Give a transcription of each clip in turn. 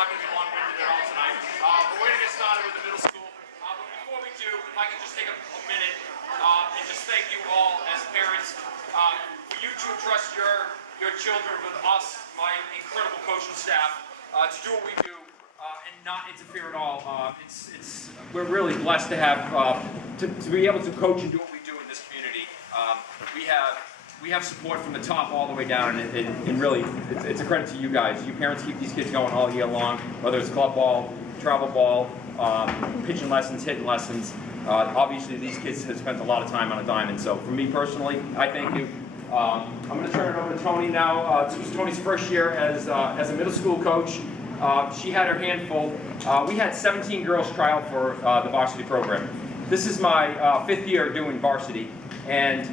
not going to be long-winded at all tonight. But we're going to get started with the middle school. But before we do, if I can just take a minute and just thank you all as parents for you to entrust your children with us, my incredible coaching staff, to do what we do and not interfere at all. We're really blessed to have to be able to coach and do what we do in this community. We have support from the top all the way down, and really, it's a credit to you guys. You parents keep these kids going all year long, whether it's club ball, travel ball, pitching lessons, hitting lessons. Obviously, these kids have spent a lot of time on a diamond, so for me personally, I thank you. I'm going to turn it over to Tony now. This was Tony's first year as a middle school coach. She had her handful. We had 17 girls try out for the varsity program. This is my 5th year doing varsity, and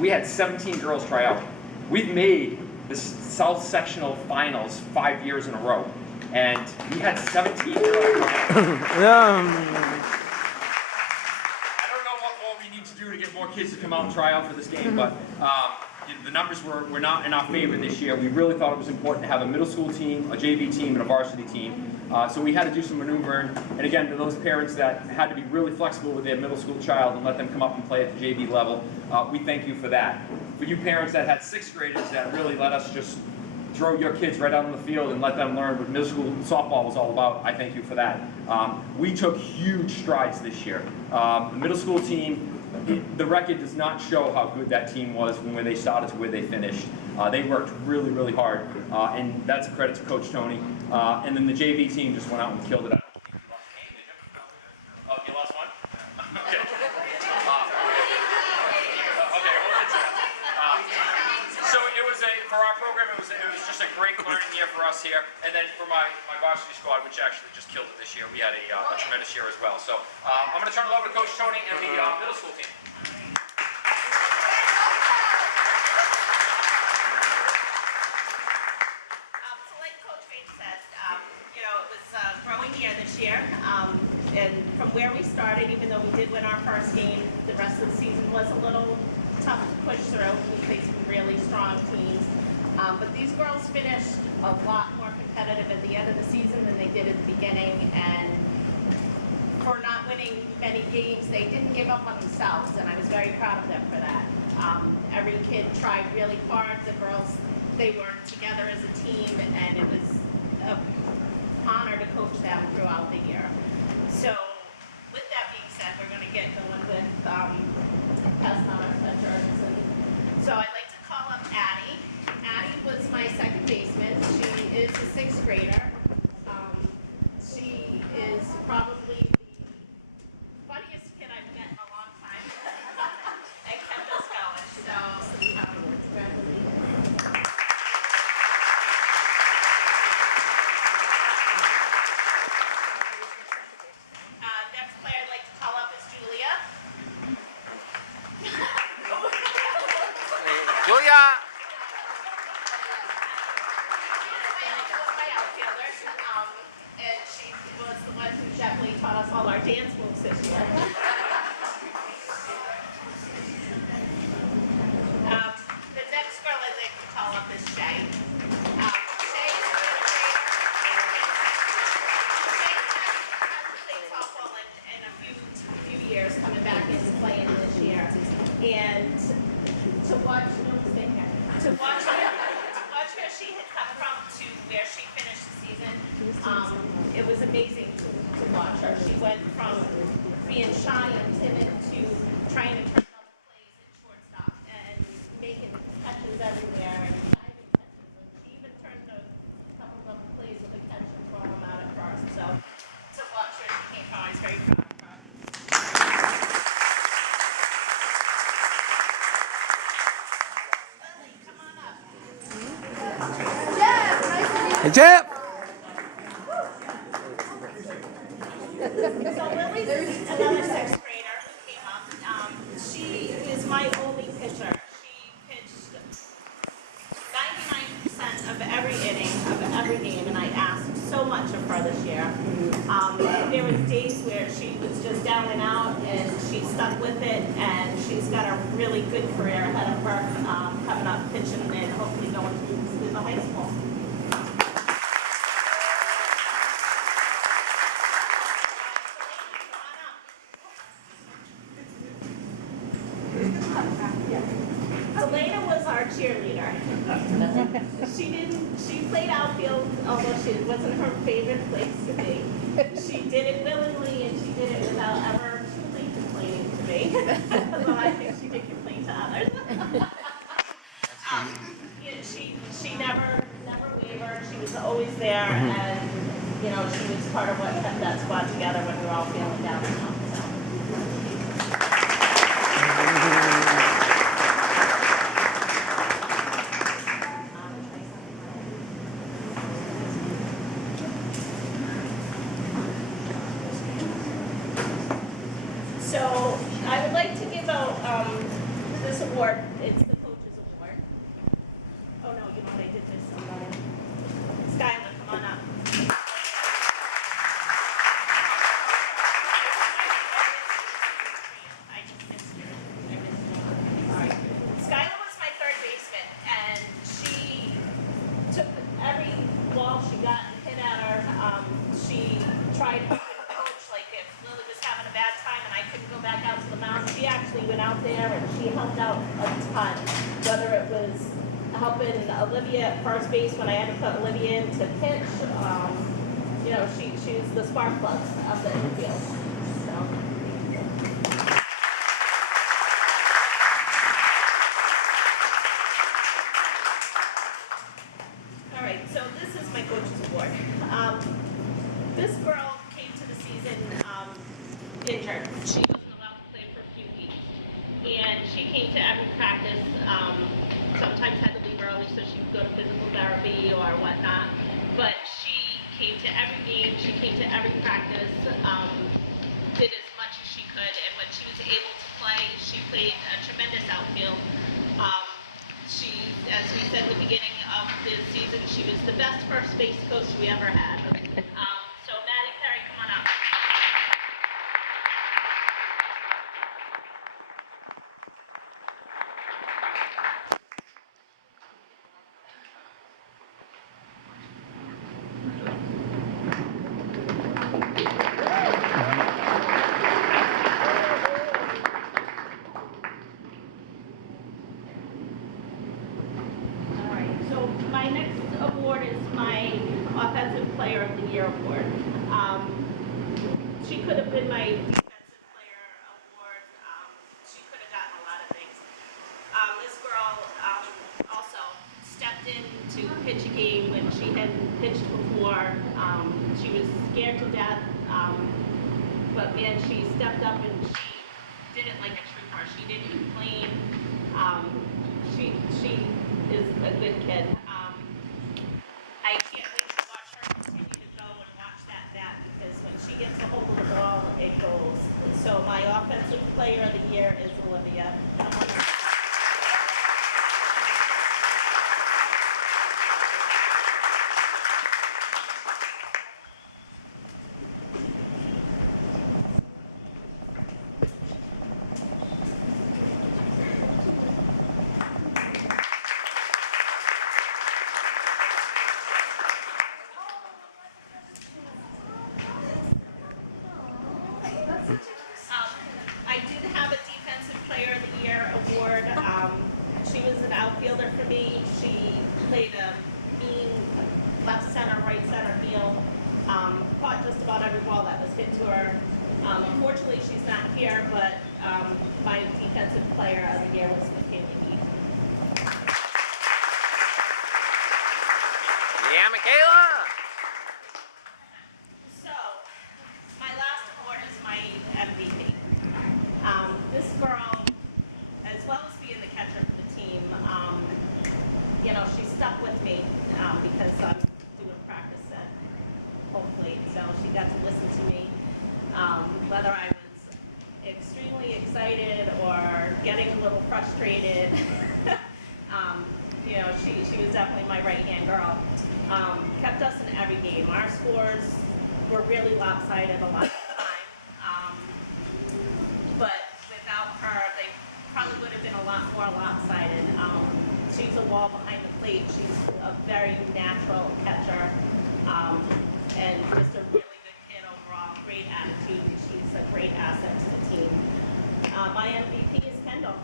we had 17 girls try out. We've made the South Sectional Finals 5 years in a row, and we had 17 girls try out. I don't know what more we need to do to get more kids to come out and try out for this game, but the numbers were not in our favor this year. We really thought it was important to have a middle school team, a JV team, and a varsity team. So we had to do some maneuvering. And again, to those parents that had to be really flexible with their middle school child and let them come up and play at the JV level, we thank you for that. For you parents that had 6th graders that really let us just throw your kids right out on the field and let them learn what middle school softball was all about, I thank you for that. We took huge strides this year. The middle school team, the record does not show how good that team was from where they started to where they finished. They worked really, really hard, and that's a credit to Coach Tony. And then the JV team just went out and killed it. I don't think you lost a game, did you? Oh, you lost one? Okay. Okay, we'll get to that. So it was for our program, it was just a great learning year for us here. And then for my varsity squad, which actually just killed it this year, we had a tremendous year as well. So I'm going to turn it over to Coach Tony and the middle school team. And from where we started, even though we did win our first game, the rest of the season was a little tough to push through. We faced some really strong teams. But these girls finished a lot more competitive at the end of the season than they did at the beginning. And for not winning many games, they didn't give up on themselves, and I was very proud of them for that. Every kid tried really hard. The girls, they worked together as a team, and it was an honor to coach them throughout the year. So, with that being said, we're going to get going with passing on our pledges. So I'd like to call up Addie. Addie was my second baseman. She is a 6th grader. She is probably the funniest kid I've met in a long time. And kept us going. So, some compliments. Congratulations. And she was the one who definitely taught us all our dance moves this year. The next girl I'd like to call up is Shay. Shay is a third grader. Shay hasn't played softball in a few years, coming back into playing this year. And to watch where she had come from to where she finished the season, it was amazing to watch her. She went from being shy and timid to trying to turn double plays at shortstop and making catches everywhere and diving catches. And she even turned a couple double plays with a catch and throw them out at first. So to watch her, she came from, I was very proud of her. Lily, come on up. Hey, Jep! So Lily's another 6th grader who came up. She is my only pitcher. She pitched 99% of every inning of every game, and I asked so much of her this year. There was days where she was just down and out, and she stuck with it, and she's got a really good career ahead of her, coming up pitching and hopefully going to the high school. Elena was our cheerleader. She played outfield, although it wasn't her favorite place to be. She did it willingly and she did it without ever truly complaining to me. Although I think she did complain to others. Yeah, she never wavered. She was always there, and she was part of what kept that squad together when we were all feeling down and out. So I would like to give out this award. It's the coach's award. Oh no, you know what? I did miss somebody. Skylar, come on up. I just missed you. Sorry. Skylar was my third baseman, and she took every ball she got and hit at her. She tried to coach, like if Lily was having a bad time and I couldn't go back out to the mound, she actually went out there and she helped out a ton. Whether it was helping Olivia at first base when I had to put Olivia in to pitch, she was the spark plug of the infield. So. All right, so this is my coach's award. This girl came to the season injured. She wasn't allowed to play for a few weeks. And she came to every practice, sometimes had to leave early so she could go to physical therapy or whatnot. But she came to every game, she came to every practice, did as much as she could. And when she was able to play, she played a tremendous outfield. She, as we said at the beginning of the season, she was the best first base coach we ever had. So Maddie Perry, come on up. All right, so my next award is my Offensive Player of the Year award. She could have been my Defensive Player award. She could have gotten a lot of things. This girl also stepped in to pitch a game when she hadn't pitched before. She was scared to death, but man, she stepped up and she did it like a trooper. She didn't complain. She is a good kid. I can't wait to watch her continue to go and watch that bat because when she gets a hold of the ball, it goes. So my Offensive Player of the Year is Olivia. I did have a Defensive Player of the Year award. She was an outfielder for me. She played a mean left center, right center field. Caught just about every ball that was hit to her. Unfortunately, she's not here, but my Defensive Player of the Year was Michaela Heath. Yeah, Michaela! So, my last award is my MVP. This girl, as well as being the catcher for the team, she stuck with me because I'm doing practice set, hopefully. So she got to listen to me, whether I was extremely excited or getting a little frustrated. She was definitely my right-hand girl. Kept us in every game. Our scores were really lopsided a lot of the time. But without her, they probably would have been a lot more lopsided. She's a wall behind the plate. She's a very natural catcher. And just a really good kid overall. Great attitude. She's a great asset to the team. My MVP is Kendall.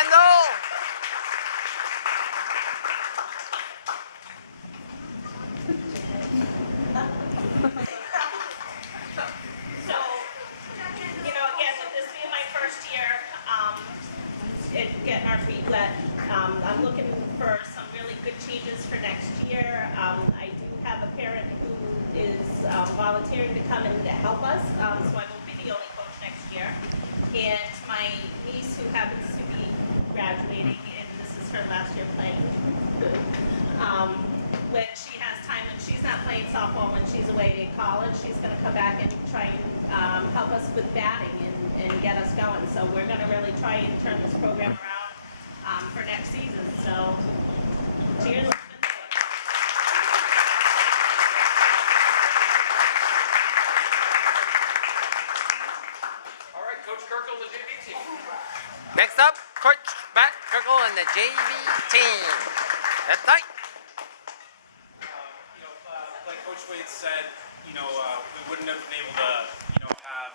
Kendall! So, again, with this being my first year, and getting our feet wet, I'm looking for some really good changes for next year. I do have a parent who is volunteering to come and to help us, so I won't be the only coach next year. And my niece, who happens to be graduating, and this is her last year playing, when she has time, when she's not playing softball, when she's away at college, she's going to come back and try and help us with batting and get us going. So we're going to really try and turn this program around for next season. So cheers. All right, Coach Kirkle, the JV team. Next up, Coach Matt Kirkle and the JV team. That's tight. Like Coach Wade said, we wouldn't have been able to, have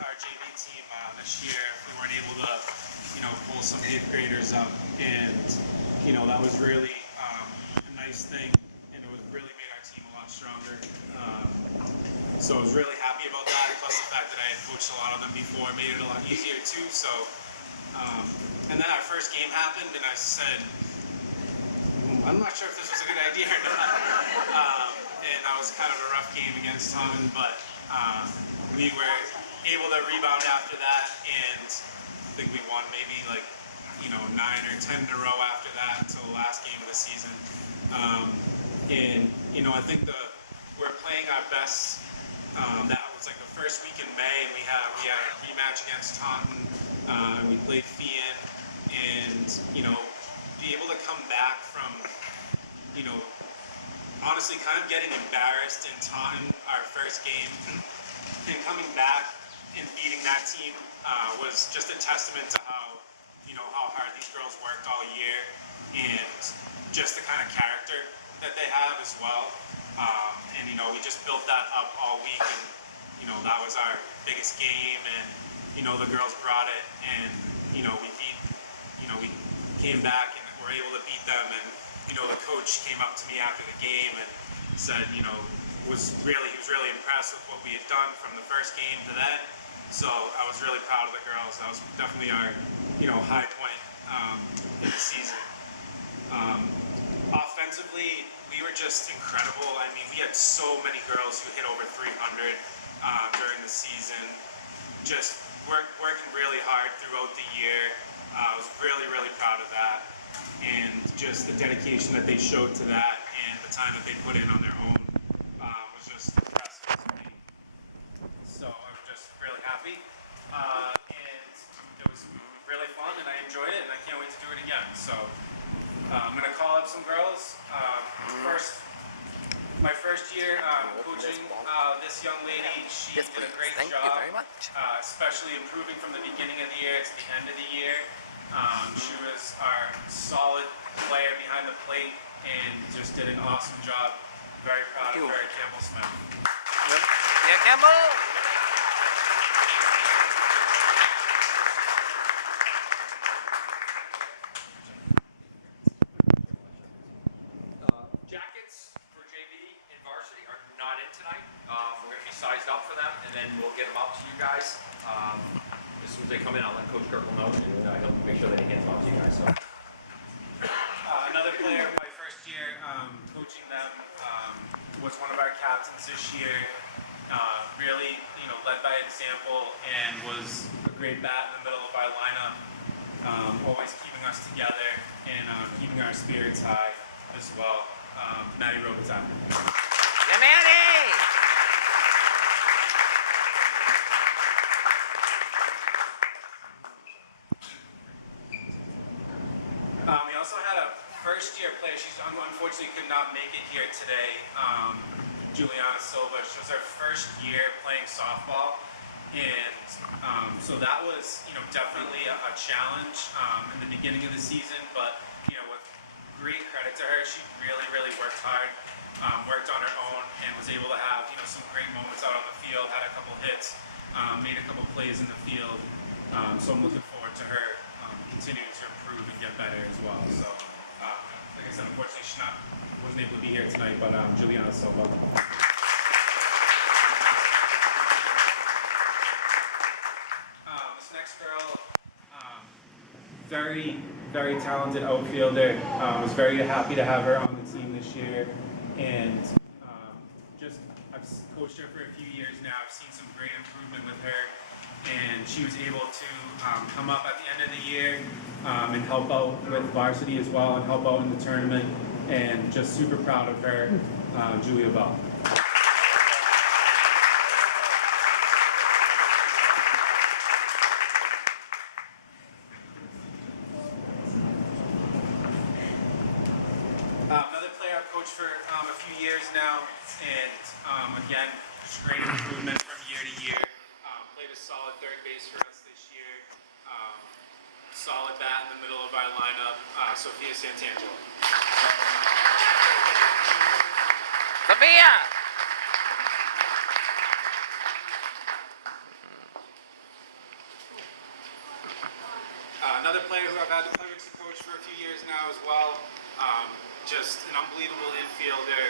our JV team this year if we weren't able to, pull some 8th graders up, and that was really a nice thing, and it was really made our team a lot stronger. So I was really happy about that. Plus the fact that I had coached a lot of them before made it a lot easier too. So, and then our first game happened, and I said, I'm not sure if this was a good idea or not. And that was kind of a rough game against Taunton, but we were able to rebound after that, and I think we won maybe 9 or 10 in a row after that until the last game of the season. And I think we're playing our best. That was like the first week in May, and we had a rematch against Taunton. We played Fian, and be able to come back from honestly kind of getting embarrassed in Taunton our first game, and coming back and beating that team was just a testament to how hard these girls worked all year, and just the kind of character that they have as well. And we just built that up all week, and that was our biggest game, and the girls brought it, and we came back and were able to beat them. And the coach came up to me after the game and said, he was really impressed with what we had done from the first game to then. So I was really proud of the girls. That was definitely our, high point in the season. Offensively, we were just incredible. I mean, we had so many girls who hit over 300 during the season. Just working really hard throughout the year. I was really, really proud of that. And just the dedication that they showed to that, and the time that they put in on their own was just impressive to me. So I was just really happy, and it was really fun, and I enjoyed it, and I can't wait to do it again. So I'm gonna call up some girls. My first year coaching this young lady, she Yes, did a please. great Thank job, you very much. especially improving from the beginning of the year to the end of the year. She was our solid player behind the plate and just did an awesome job. Very proud of her at Campbell Smith. Yeah, Campbell! Jackets for JV and varsity are not in tonight. We're going to be sized up for them, and then we'll get them out to you guys. As soon as they come in, I'll let Coach Kirkle know, and he'll make sure that he gets them out to you guys. So. Another player, my first year coaching them, was one of our captains this year. Really, led by example, and was a great bat in the middle of our lineup. Always keeping us together and keeping our spirits high as well. Maddie Robitaille. Yeah, Manny! We also had a first-year player. She unfortunately could not make it here today. Juliana Silva. She was her first year playing softball, and so that was, definitely a challenge in the beginning of the season. But with great credit to her, she really worked hard, worked on her own, and was able to have some great moments out on the field. Had a couple hits, made a couple plays in the field. So I'm looking forward to her continuing to improve and get better as well. So, like I said, unfortunately, she wasn't able to be here tonight, but Juliana Silva. This next girl, very, very talented outfielder. Was very happy to have her on the team this year, and I've coached her for a few years now. I've seen some great improvement with her, and she was able to come up at the end of the year and help out with varsity as well, and help out in the tournament. And just super proud of her, Julia Bell. Another player I've coached for a few years now, and again, just great improvement from year to year. Played a solid third base for us this year. Solid bat in the middle of our lineup, Sophia Santangelo. Sophia! Another player who I've had the privilege to coach for a few years now as well. Just an unbelievable infielder,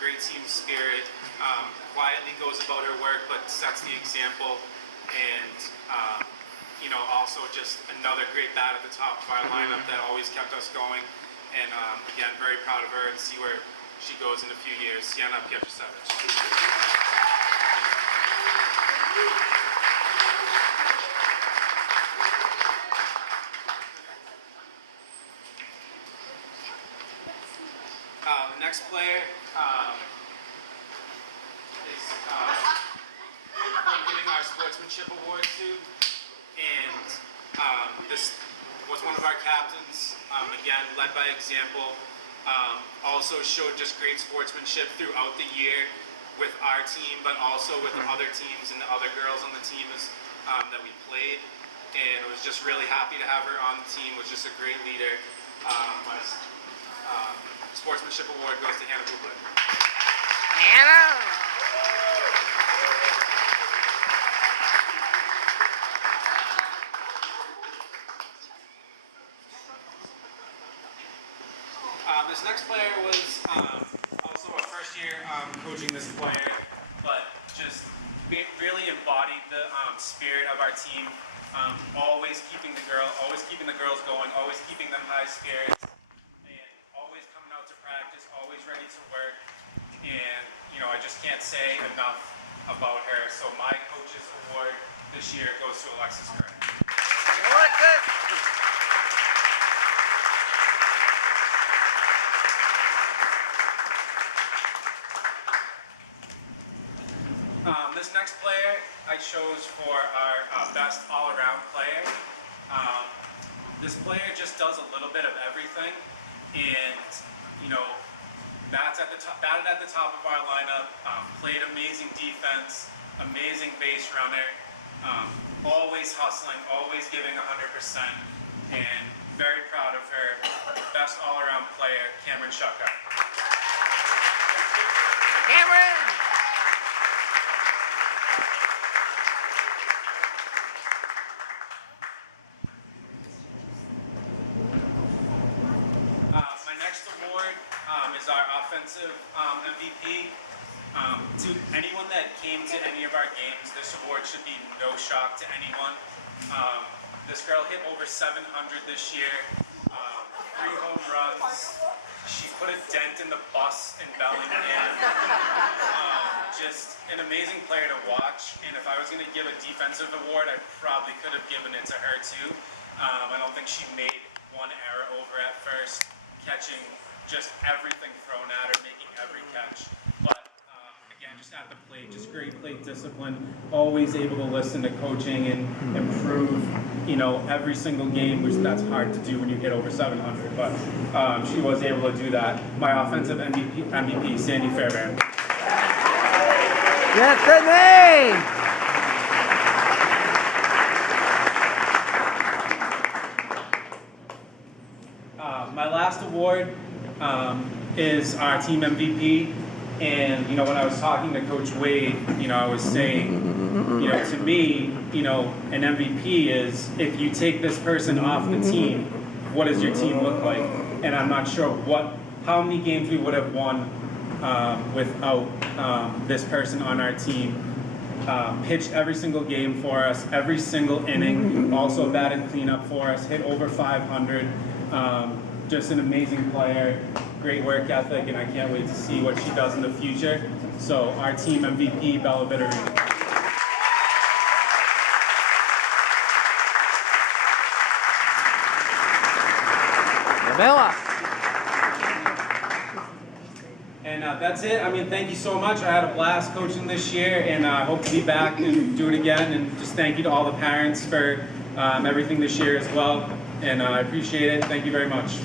great team spirit, quietly goes about her work but sets the example, and also just another great bat at the top of our lineup that always kept us going. And again, very proud of her and see where she goes in a few years. Sienna Pietrusevich. The next player is giving our sportsmanship award to, and this was one of our captains. Again, led by example. Also showed just great sportsmanship throughout the year with our team, but also with the other teams and the other girls on the team that we played. And I was just really happy to have her on the team. Was just a great leader. Sportsmanship award goes to Hannah Bublik. Hannah! This next player was also a first year coaching this player, but just really embodied the spirit of our team. Always keeping the girls going, always keeping them high spirits, and always coming out to practice, always ready to work. And I just can't say enough about her. So my coach's award this year goes to Alexis Gray. Alexis! This next player I chose for our best all-around player. This player just does a little bit of everything, and batted at the top of our lineup, played amazing defense, amazing base runner, always hustling, always giving 100%, and very proud of her. Best all-around player, Cameron Shucker. Cameron! Is our offensive MVP. To anyone that came to any of our games, this award should be no shock to anyone. This girl hit over 700 this year, 3 home runs. She put a dent in the bus in Bellingham. Just an amazing player to watch, and if I was going to give a defensive award, I probably could have given it to her too. I don't think she made one error over at first, catching just everything thrown at her, making every catch. But again, just at the plate, just great plate discipline, always able to listen to coaching and improve, every single game, which that's hard to do when you hit over 700. But she was able to do that. My offensive MVP Sandy Fairbairn. Yes, Sydney! My last award is our team MVP. And, you know, when I was talking to Coach Wade, you know, I was saying, you know, to me, you know, an MVP is if you take this person off the team, what does your team look like? And I'm not sure how many games we would have won without this person on our team. Pitched every single game for us, every single inning, also batted cleanup for us, hit over 500. Just an amazing player, great work ethic, and I can't wait to see what she does in the future. So our team MVP, Bella Vittorino. Bella. And that's it. I mean, thank you so much. I had a blast coaching this year, and I hope to be back and do it again. And just thank you to all the parents for everything this year as well. And I appreciate it. Thank you very much.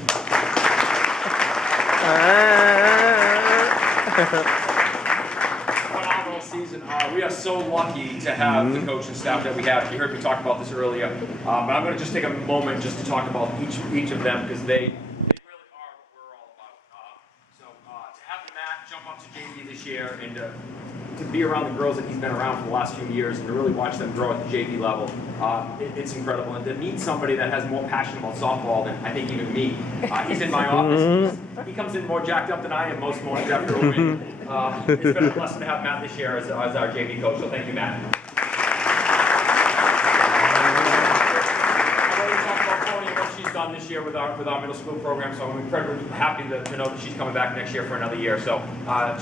Phenomenal season. We are so lucky to have the coaching staff that we have. You heard me talk about this earlier, but I'm going to just take a moment just to talk about each of them because they really are what we're all about. So to have Matt jump up to JV this year and to be around the girls that he's been around for the last few years and to really watch them grow at the JV level, it's incredible. And to meet somebody that has more passion about softball than I think even me. He's in my office. He comes in more jacked up than I am most mornings after a win. It's been a blessing to have Matt this year as our JV coach, so thank you, Matt. I've already talked about Tony and what she's done this year with our middle school program, so I'm incredibly happy to know that she's coming back next year for another year, so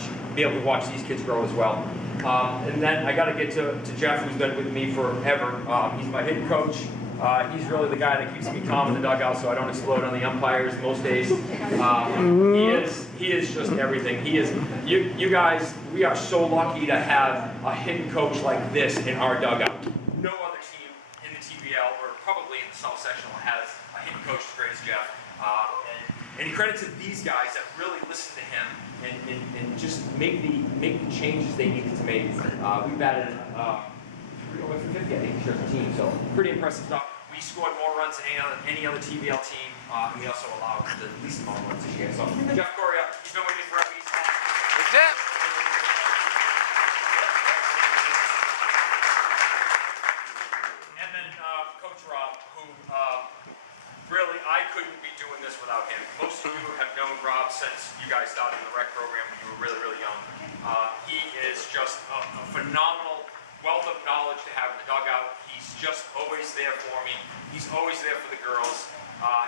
she'll be able to watch these kids grow as well. And then I got to get to Jeff, who's been with me forever. He's my hitting coach. He's really the guy that keeps me calm in the dugout so I don't explode on the umpires most days. He is just everything. He is, you guys, we are so lucky to have a hitting coach like this in our dugout. No other team in the TBL or probably in the South Sectional has a hitting coach as great as Jeff. And credit to these guys that really listen to him and just make the changes they needed to make. We batted over 50, I think, as a team, so pretty impressive stuff. We scored more runs than any other TBL team, and we also allowed the least amount of runs this year. So Jeff Coria, he's been with me forever. He's Good job. And then Coach Rob, who really, I couldn't be doing this without him. Most of you have known Rob since you guys started in the rec program when you were really, really young. He is just a phenomenal wealth of knowledge to have in the dugout. He's just always there for me. He's always there for the girls.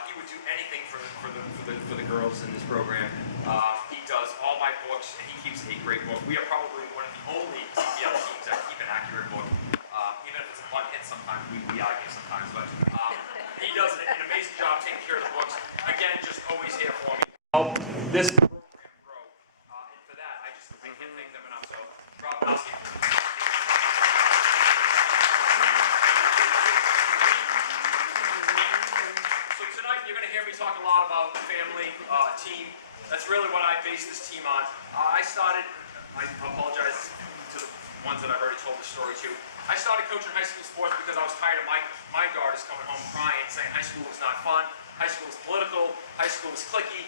He would do anything for the girls in this program. He does all my books, and he keeps a great book. We are probably one of the only TBL teams that keep an accurate book. Even if it's a one hit sometimes, we argue sometimes, but he does an amazing job taking care of the books. Again, just always here for me. Help this program grow. And for that, I can't thank them enough. So, Rob Belsky. So tonight, you're going to hear me talk a lot about family, team. That's really what I base this team on. I apologize to the ones that I've already told the story to. I started coaching high school sports because I was tired of my daughters coming home crying, saying high school was not fun, high school is political, high school is cliquey.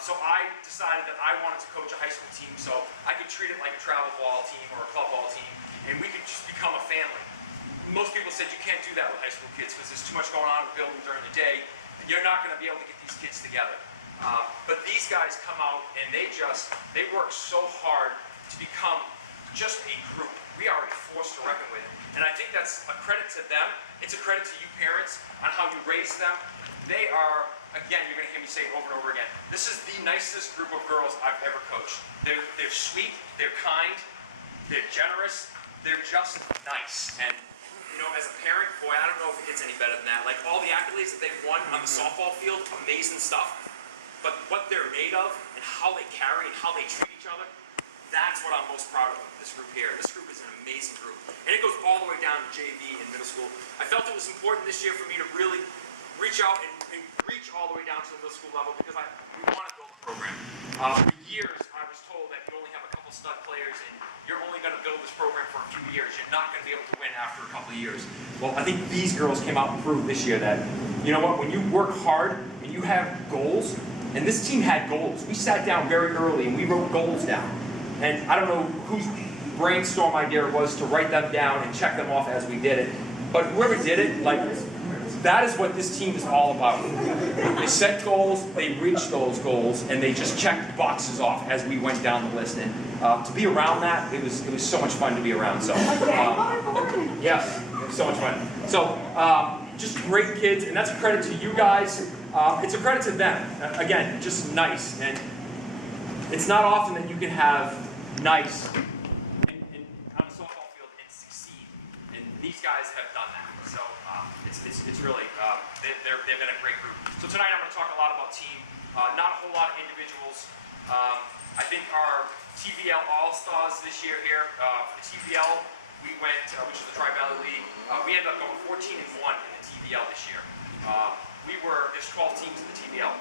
So I decided that I wanted to coach a high school team so I could treat it like a travel ball team or a club ball team, and we could just become a family. Most people said you can't do that with high school kids because there's too much going on in the building during the day, and you're not going to be able to get these kids together. But these guys come out and they work so hard to become just a group. We are a force to reckon with. And I think that's a credit to them. It's a credit to you parents on how you raise them. They are, again, you're going to hear me say it over and over again, this is the nicest group of girls I've ever coached. They're sweet, they're kind, they're generous, they're just nice. And you know, as a parent, boy, I don't know if it gets any better than that. Like all the accolades that they've won on the softball field, amazing stuff. But what they're made of and how they carry and how they treat each other, that's what I'm most proud of this group here. This group is an amazing group. And it goes all the way down to JV and middle school. I felt it was important this year for me to really reach out and reach all the way down to the middle school level because we want to build a program. For years, I was told that you only have a couple stud players and you're only going to build this program for a few years. You're not going to be able to win after a couple of years. Well, I think these girls came out and proved this year that, you know what, when you work hard and you have goals, and this team had goals. We sat down very early and we wrote goals down. And I don't know whose brainstorm idea it was to write them down and check them off as we did it. But whoever did it, like, that is what this team is all about. They set goals, they reached those goals, and they just checked boxes off as we went down the list. And to be around that, it was so much fun to be around. So, yes, it was so much fun. So, just great kids, and that's a credit to you guys. It's a credit to them. Again, just nice. And it's not often that you can have nice on a softball field and succeed. And these guys have done that. So it's really, they've been a great group. So tonight I'm going to talk a lot about team, not a whole lot of individuals. I think our TVL All-Stars this year here, for the TVL, we went, which is the Tri-Valley League, we ended up going 14-1 in the TVL this year. There's 12 teams in the TVL.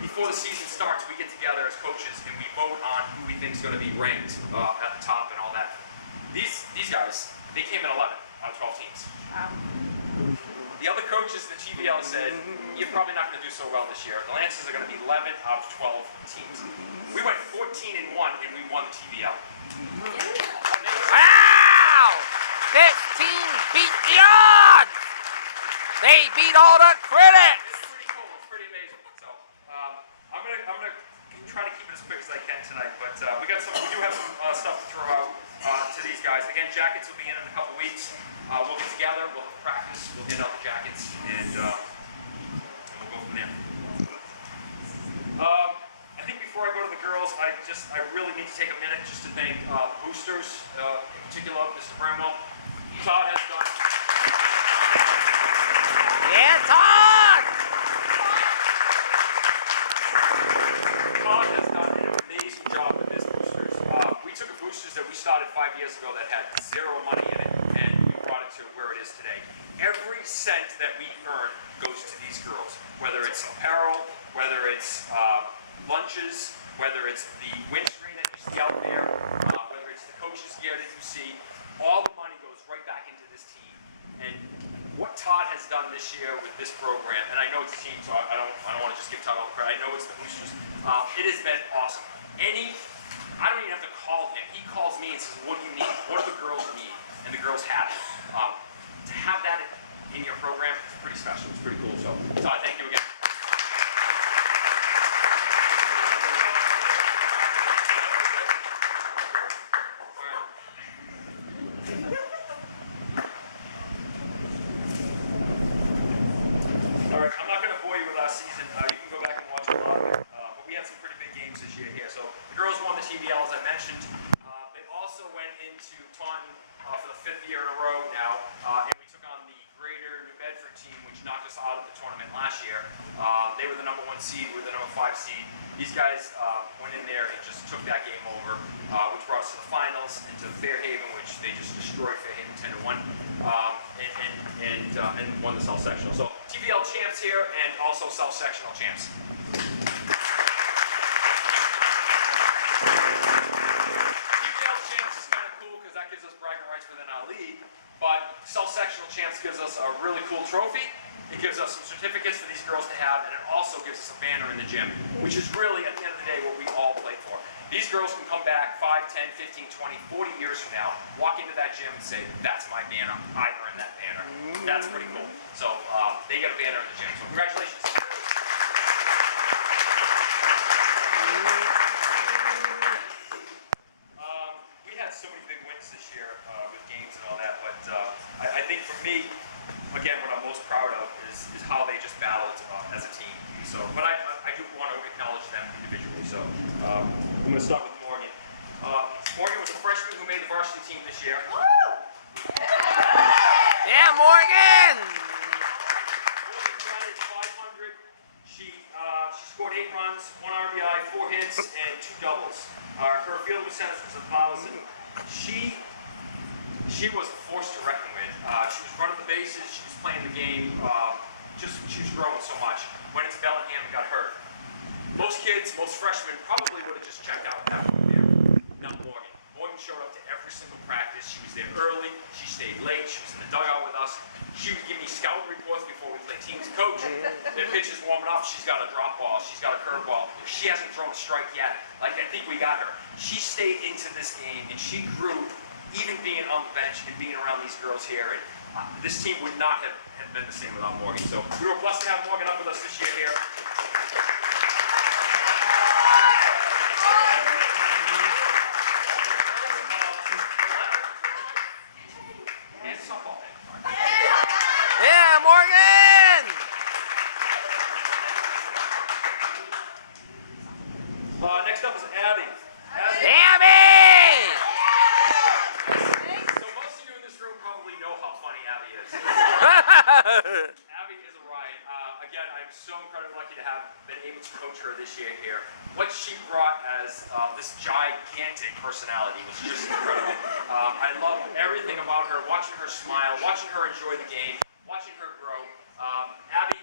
Before the season starts, we get together as coaches and we vote on who we think is going to be ranked at the top and all that. These guys, they came in 11 out of 12 teams. The other coaches in the TVL said, you're probably not going to do so well this year. The Lancers are going to be 11 out of 12 teams. We went 14-1 and we won the TVL. Wow! This team beat the odds! They beat all the critics! It's pretty cool. It's pretty amazing. So I'm gonna try to keep it as quick as I can tonight. But we do have some stuff to throw out to these guys. Again, jackets will be in a couple weeks. We'll get together. We'll have practice. We'll hand out the jackets, and we'll go from there. I think before I go to the girls, I really need to take a minute just to thank boosters, in particular, Mr. Bramwell. Todd has done. Yeah, Todd! Todd has done an amazing job with this boosters. We took a boosters that we started 5 years ago that had zero money in it, and we brought it to where it is today. Every cent that we earn goes to these girls, whether it's apparel, whether it's lunches, whether it's the windscreen that you see out there, whether it's the coaches gear that you see. All the money goes right back into this team. And what Todd has done this year with this program, and I know it's a team, so I don't want to just give Todd all the credit. I know it's the boosters. It has been awesome. I don't even have to call him. He calls me and says, "What do you need? What do the girls need?" And the girls have it. To have that in your program is pretty special. It's pretty cool. So, Todd, thank you again. TVL, as I mentioned. They also went into Taunton for the 5th year in a row now, and we took on the Greater New Bedford team, which knocked us out of the tournament last year. They were the #1 seed, we were the #5 seed. These guys went in there and just took that game over, which brought us to the finals, into Fairhaven, which they just destroyed Fairhaven 10-1, and won the South Sectional. So TVL champs here, and also South Sectional champs. Gives us bragging rights within our league, but South Sectional Champs gives us a really cool trophy. It gives us some certificates for these girls to have, and it also gives us a banner in the gym, which is really, at the end of the day, what we all play for. These girls can come back 5, 10, 15, 20, 40 years from now, walk into that gym and say, "That's my banner. I earned that banner." That's pretty cool. So they get a banner in the gym. So congratulations. So many big wins this year with games and all that, but I think for me, again, what I'm most proud of is how they just battled as a team. So, but I do want to acknowledge them individually. So I'm going to start with Morgan. Morgan was a freshman who made the varsity team this year. Woo! Yeah, Morgan! Morgan batted 500. She scored 8 runs, 1 RBI, 4 hits, and 2 doubles. Her field percentage was 1,000. She was a force to reckon with. She was running the bases. She was playing the game. She was growing so much. Went into Bellingham and got hurt. Most kids, most freshmen, probably would have just checked out that one there. Not Morgan. Morgan showed up to every single practice. She was there early. She stayed late. She was in the dugout with us. She would give me scout reports before we play teams. Coach, the pitch is warming up. She's got a drop ball. She's got a curveball. She hasn't thrown a strike yet. Like, I think we got her. She stayed into this game, and she grew, even being on the bench and being around these girls here. And this team would not have been the same without Morgan. So we were blessed to have Morgan up with us this year here. And softball. Yeah, Morgan! Next up is Abby. Abby! So most of you in this room probably know how funny Abby is. Abby is a riot. Again, I'm so incredibly lucky to have been able to coach her this year here. What she brought as this gigantic personality was just incredible. I love everything about her, watching her smile, watching her enjoy the game, watching her grow. Abby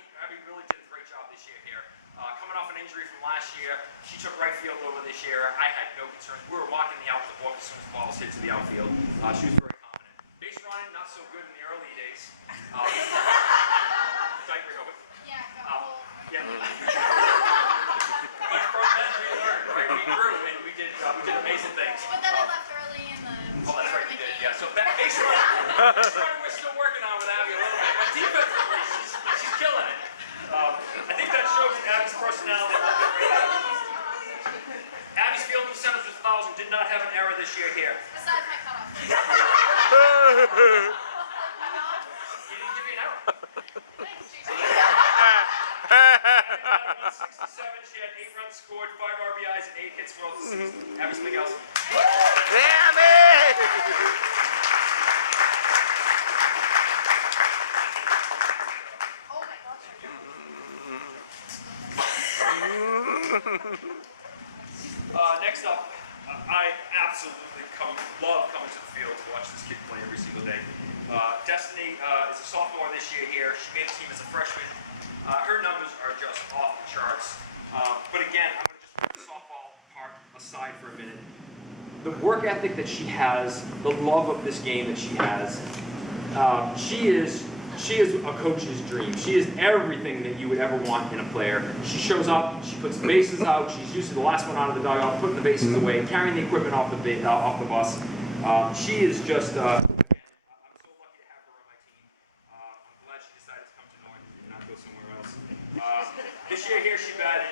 really did a great job this year here. Coming off an injury from last year, she took right field over this year. I had no concerns. We were walking the out the book as soon as the ball was hit to the outfield. She was very confident. Base running, not so good in the early days. Diaper over. Yeah, Yeah. But from then we learned, right? We grew and we did amazing things. But then I left early in the. Oh, that's right, we did. Yeah. So that base running, we're still working on with Abby a little bit. But defensively, she's killing it. I think that shows Abby's personality a little bit right now. Abby's field percentage was 1,000. Did not have an error this year here. Besides my cutoff. He didn't give you an error. Thanks, JC. 167. She had 8 runs scored, 5 RBIs, and 8 hits throughout the season. Abby, something else? Abby! Oh my gosh. Next up, I absolutely love coming to the field to watch this kid play every single day. Destiny is a sophomore this year here. She made the team as a freshman. Her numbers are just off the charts. But again, I'm going to just put the softball part aside for a minute. The work ethic that she has, the love of this game that she has, she is a coach's dream. She is everything that you would ever want in a player. She shows up, she puts the bases out, she's usually the last one out of the dugout, putting the bases away, carrying the equipment off the bus. She is just, again, I'm so lucky to have her on my team. I'm glad she decided to come to Norton and not go somewhere else. This year here, she batted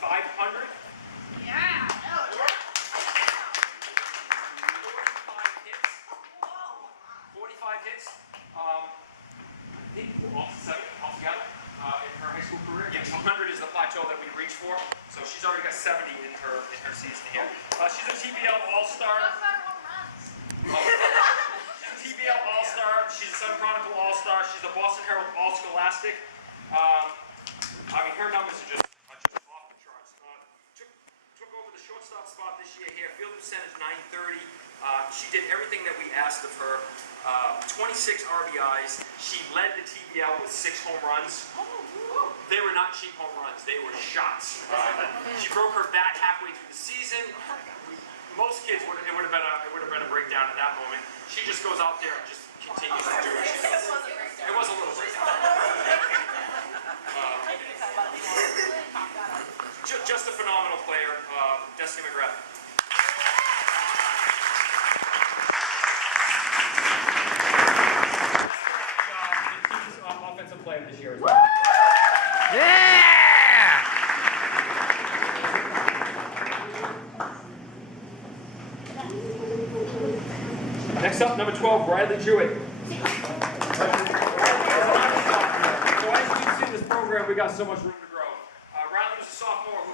500. Yeah. 45 hits. I think all 7 altogether in her high school career. Yeah, 100 is the plateau that we reach for. So she's already got 70 in her season here. She's a TBL All-Star. Talk about home runs. She's a TBL All-Star. She's a Sun Chronicle All-Star. She's a Boston Herald All-Scholastic. I mean, her numbers are just off the charts. Took over the shortstop spot this year here. Field percentage 930. She did everything that we asked of her. 26 RBIs. She led the TBL with 6 home runs. They were not cheap home runs. They were shots. She broke her bat halfway through the season. Most kids it would have been a breakdown at that moment. She just goes out there and just continues to do what she does. It was a little breakdown. Just a phenomenal player, Destiny McGrath. Offensive player this year as well. Yeah! Next up, number 12, Riley Jewett. So as you can see in this program, we got so much room to grow. Riley was a sophomore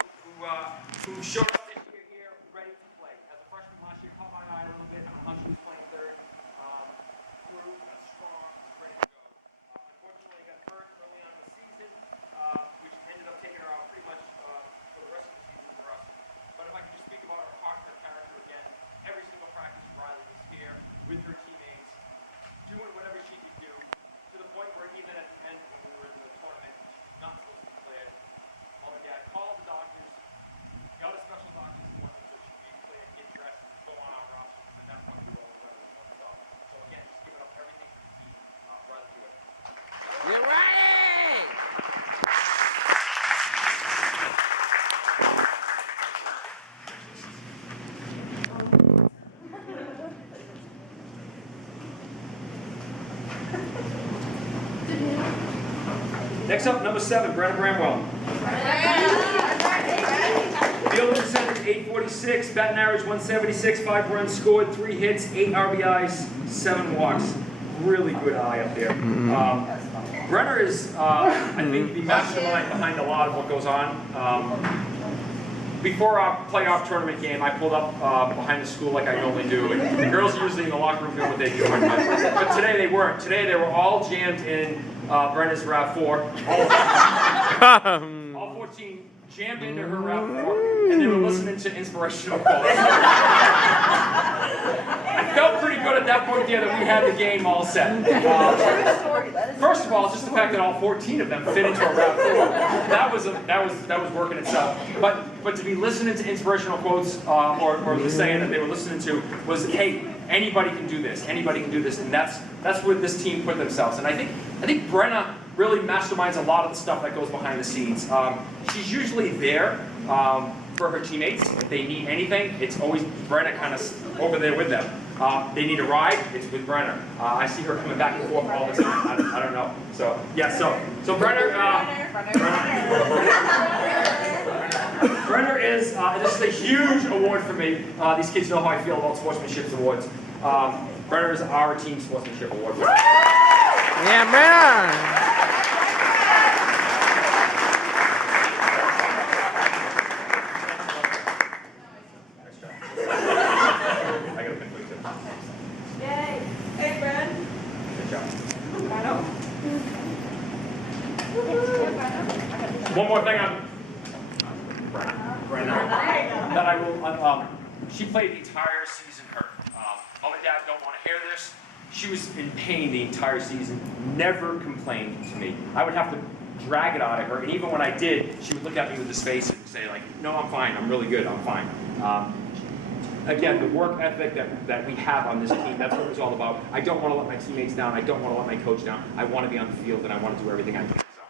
who showed up this year here ready to play. As a freshman last year, caught my eye a little bit. I'm she was playing third. Grew, got strong, ready to go. Unfortunately, got hurt early on in the season, which ended up taking her out pretty much for the rest of the season for us. But if I can just speak about her heart and her character again, every single practice Riley was here with her teammates, doing whatever she could do, to the point where even at the end when we were in the tournament, not supposed to be played, mom and dad called the doctors, got a special doctor Next up, number 7, Brenna Bramwell. Field percentage 846, batting average 176, 5 runs scored, 3 hits, 8 RBIs, 7 walks. Really good eye up there. Brenner is, I think, the mastermind behind a lot of what goes on. Before our playoff tournament game, I pulled up behind the school like I normally do, and the girls are usually in the locker room doing what they do. But today they weren't. Today they were all jammed in Brenna's RAV4. All 14 jammed into her RAV4, and they were listening to inspirational quotes. I felt pretty good at that point there that we had the game all set. First of all, just the fact that all 14 of them fit into a RAV4, that was working itself. But to be listening to inspirational quotes, or the saying that they were listening to was, hey, anybody can do this, anybody can do this, and that's where this team put themselves. And I think Brenna really masterminds a lot of the stuff that goes behind the scenes. She's usually there for her teammates. If they need anything, it's always Brenna kind of over there with them. They need a ride, it's with Brenner. I see her coming back and forth all the time. I don't know. So yeah, so Brenner. Brenner is this is a huge award for me. These kids know how I feel about sportsmanship awards. Brenner is our team sportsmanship award. Yeah, man. Yay. Hey, Brad. Good job. One more thing on Brenna that I will. She played the entire season hurt. Mom and Dad don't want to hear this. She was in pain the entire season. Never complained to me. I would have to drag it out of her, and even when I did, she would look at me with this face and say like, "No, I'm fine. I'm really good. I'm fine." Again, the work ethic that we have on this team, that's what it's all about. I don't want to let my teammates down. I don't want to let my coach down. I want to be on the field, and I want to do everything I can. So,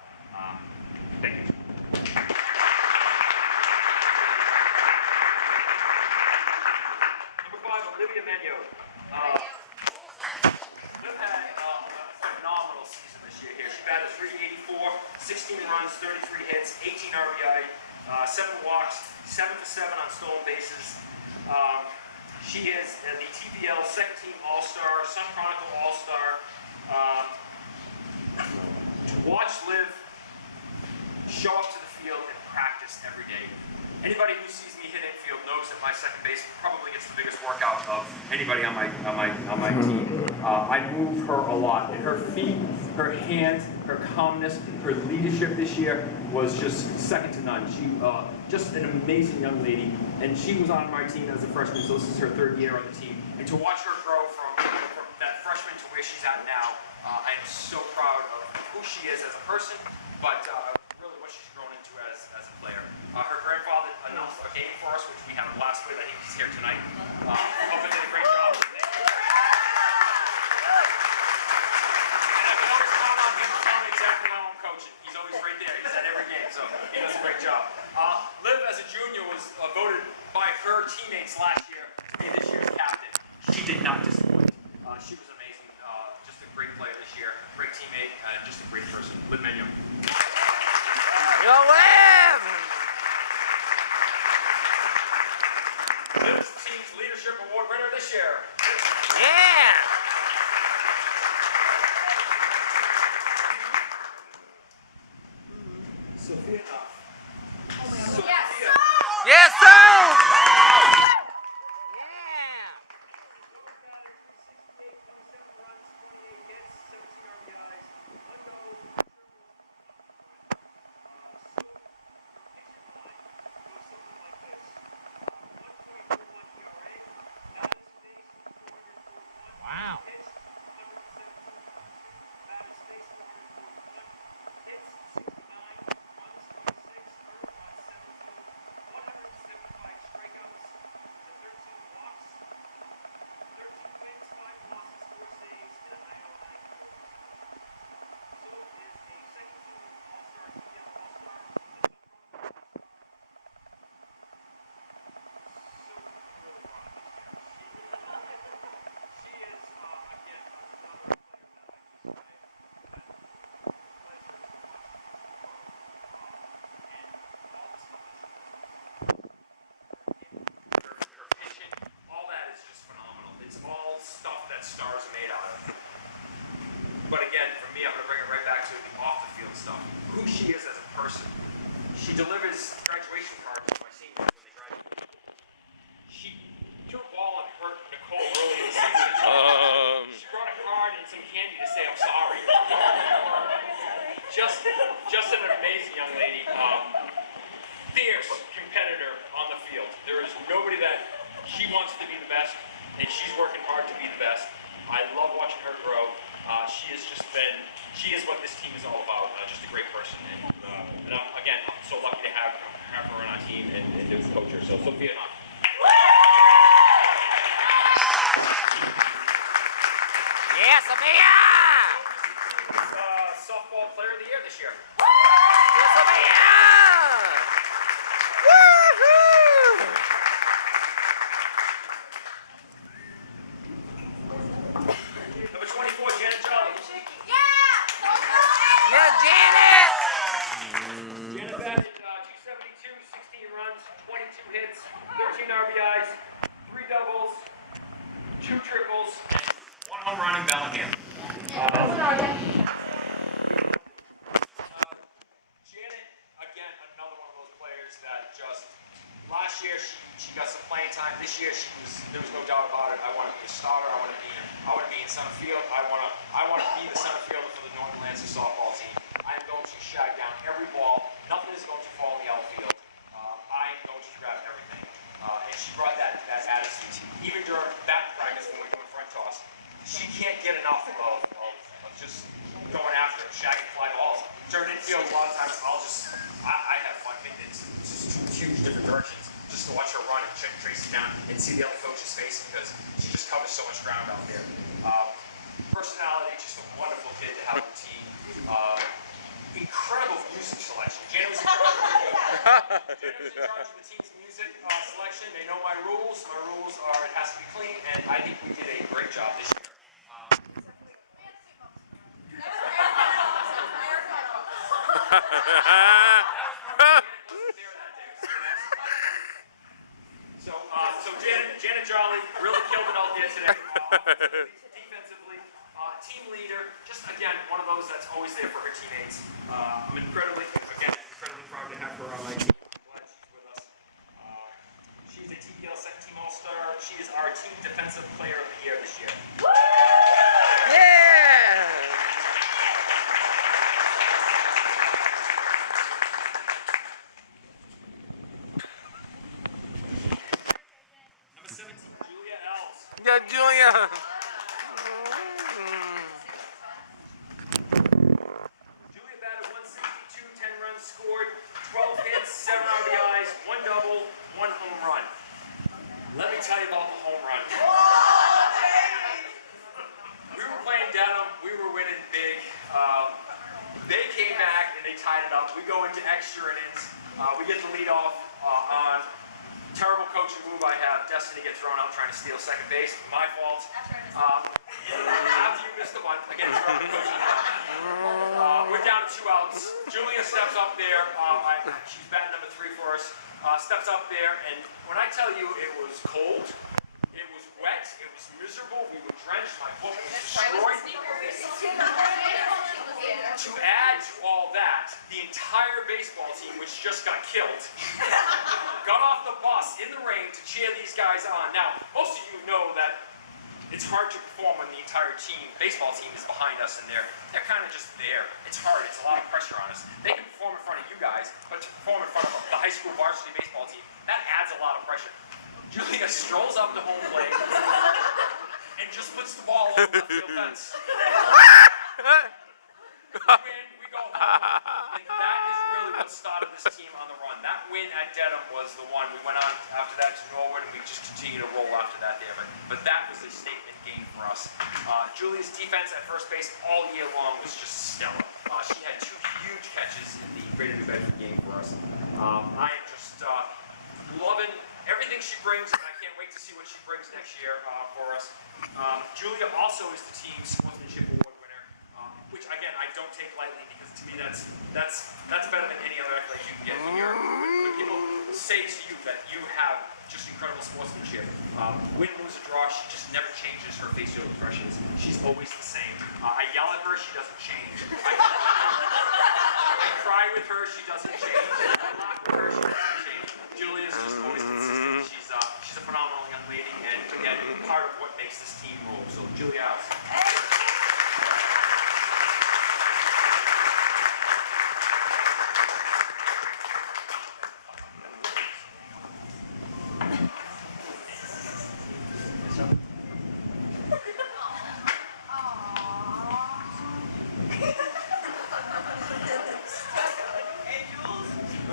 thank you. Number 5, Olivia Menyo. Liv had a phenomenal season this year here. She batted .384, 16 runs, 33 hits, 18 RBI, 7 walks, 7 for 7 on stolen bases. She is the TPL second team All-Star, Sun Chronicle All-Star. To watch Liv show up to the field and practice every day. Anybody who sees me hit infield knows that my second base probably gets the biggest workout of anybody on my team. I move her a lot, and her feet, her hands, her calmness, her leadership this year was just second to none. She just an amazing young lady, and she was on my team as a freshman, so this is her 3rd year on the team. And to watch her grow from that freshman to where she's at now, I am so proud of who she is as a person, but really what she's grown into as a player. Her grandfather announced a game for us, which we had a blast with. I think he's here tonight. Hope did a great job. And I can always count on him to tell me exactly how I'm coaching. He's always right there. He's at every game, so he does a great job. Liv, as a junior, was voted by her teammates last year to be this year's captain. She did not disappoint. She was amazing. Just a great player this year, great teammate, just a great person. Liv Menyo. Yo, Liv! Liv is the team's leadership award winner this year. Yeah! Sophia Knopf. Yes. Yes, sir! Wow. person. She delivers graduation cards to my seniors when they graduate. She threw a ball and hurt Nicole early in the season. She brought a card and some candy to say I'm sorry. Just an amazing young lady. Fierce competitor on the field. There is nobody that she wants to be the best, and she's working hard to be the best. I love watching her grow. She is what this team is all about. Just a great person, and I'm so lucky to have her on our team and to coach her. So Sophia, Yes, Sophia! softball player of the year this year. Yes, Sophia! Woohoo! Number 24, Janet Jolly. Yeah, Janet! Janet batted 272, 16 runs, 22 hits, 13 RBIs, 3 doubles, 2 triples, and 1 home run in Bellingham. Janet, again, another one of those players that just last year she got some playing time. This year there was no doubt about it. I want to be a starter. I want to be in center field. I want to be the center fielder for the Norton Lancers softball team. I am going to shag down every ball. Nothing is going to fall in the outfield. I am going to grab everything. And she brought that attitude. Even during bat practice when we're doing front toss, she can't get enough of just going after it, shagging fly balls. During infield, a lot of times I have fun hitting it just two huge different directions just to watch her run and trace it down and see the other coach's face because she just covers so much ground out there. Personality, just a wonderful kid to have on the team. Incredible music selection. Janet was in charge of the team's music selection. They know my rules. My rules are it has to be clean, and I think we did a great job this year. So Janet Jolly really killed it out there today. Defensively, team leader, just again one of those that's always there for her teammates. I'm incredibly proud to have her on my team. I'm glad she's with us. She's a TPL second team All-Star. She is our team defensive player of the year this year. Yeah! Number 17, Julia Els. Yeah, Julia! Julia batted 162, 10 runs scored, 12 hits, 7 RBIs, 1 double, 1 home run. Let me tell you about the home run. We were playing Dedham, we were winning big. They came back and they tied it up. We go into extra innings. We get the lead off on terrible coaching move I have. Destiny gets thrown out trying to steal second base. My fault. After you missed the bunt, again, terrible coaching. We're down to 2 outs. Julia steps up there. She's batting number 3 for us. Steps up there, and when I tell you it was cold, it was wet, it was miserable, we were drenched, my book was destroyed. To add to all that, the entire baseball team, which just got killed, got off the bus in the rain to cheer these guys on. Now, most of you know that it's hard to perform when the entire baseball team is behind us and they're kind of just there. It's hard, it's a lot of pressure on us. They can perform in front of you guys, but to perform in front of the high school varsity baseball team, that adds a lot of pressure. Julia strolls up to home plate and just puts the ball over the field fence. We win, we go home, and that is really what started this team on the run. That win at Dedham was the one. We went on after that to Norwood, and we just continued to roll after that there. But that was a statement game for us. Julia's defense at first base all year long was just stellar. She had 2 huge catches in the Greater New Bedford game for us. I am just loving everything she brings, and I can't wait to see what she brings next year for us. Julia also is the team's sportsmanship award winner, which again I don't take lightly because to me that's better than any other accolade you can get. When people say to you that you have just incredible sportsmanship, win, lose, or draw, she just never changes her facial expressions. She's always the same. I yell at her, she doesn't change. I cry with her, she doesn't change. I laugh with her, she doesn't change. Julia's just always consistent. She's a phenomenal young lady, and again, part of what makes this team roll. So, Julia.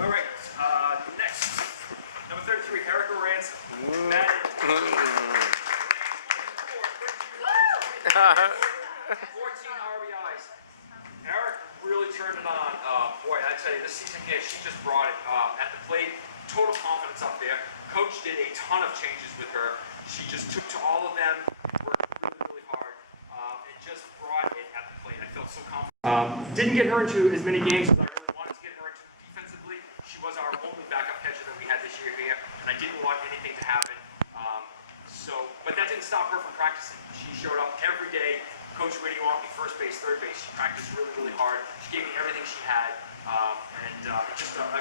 All right, next, number 33, Erica Ransom. 14 RBIs. Eric really turned it on. Boy, I tell you, this season here, she just brought it at the plate. Total confidence up there. Coach did a ton of changes with her. She just took to all of them, worked really, really hard, and just brought it at the plate. I felt so confident. Didn't get her into as many games as I really wanted to get her into defensively. She was our only backup catcher that we had this year here, and I didn't want anything to happen. But that didn't stop her from practicing. She showed up every day. Coach Whitty wanted me first base, third base. She practiced really, really hard. She gave me everything she had.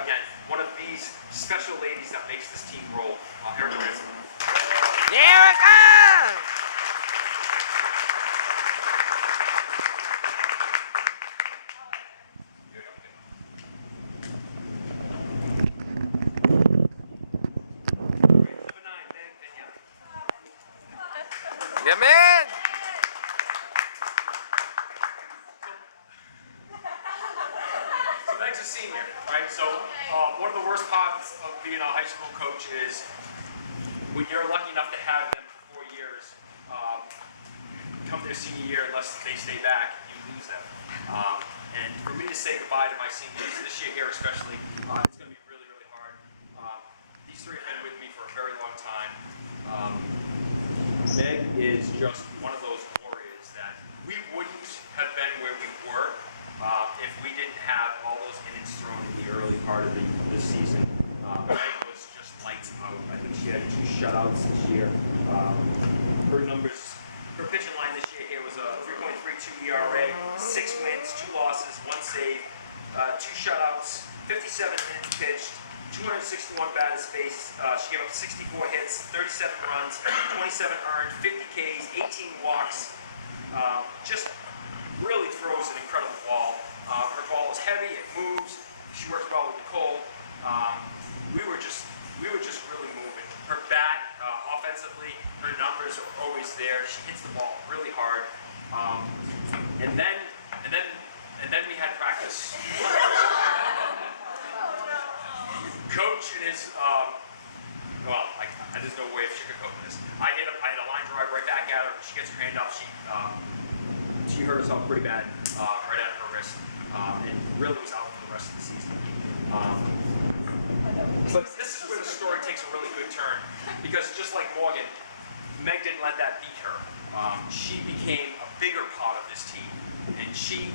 Again, one of these special ladies that makes this team roll. Erica Ransom. Erica! Number 9, Meg Pena. Come in! So Meg's a senior, right? So one of the worst parts of being a high school coach is when you're lucky enough to have them for 4 years, come their senior year, unless they stay back, you lose them. And for me to say goodbye to my seniors, this year here especially, it's going to be really, really hard. These three have been with me for a very long time. Meg is just one of those warriors that we wouldn't have been where we were if we didn't have all those innings thrown in the early part of the season. Meg was just lights out. I think she had 2 shutouts this year. Her numbers, her pitching line this year here was a 3.32 ERA, 6 wins, 2 losses, 1 save, 2 shutouts, 57 innings pitched, 261 batters faced. She gave up 64 hits, 37 runs, 27 earned, 50 Ks, 18 walks. Just really throws an incredible ball. Her ball is heavy, it moves. She works well with Nicole. We were just really moving. Her bat, offensively, her numbers are always there. She hits the ball really hard. And then we had practice. Coach and his, there's no way of sugarcoating this. I had a line drive right back at her. She gets her hand up. She hurt herself pretty bad right at her wrist, and really was out for the rest of the season. But this is where the story takes a really good turn, because just like Morgan, Meg didn't let that beat her. She became a bigger part of this team, and she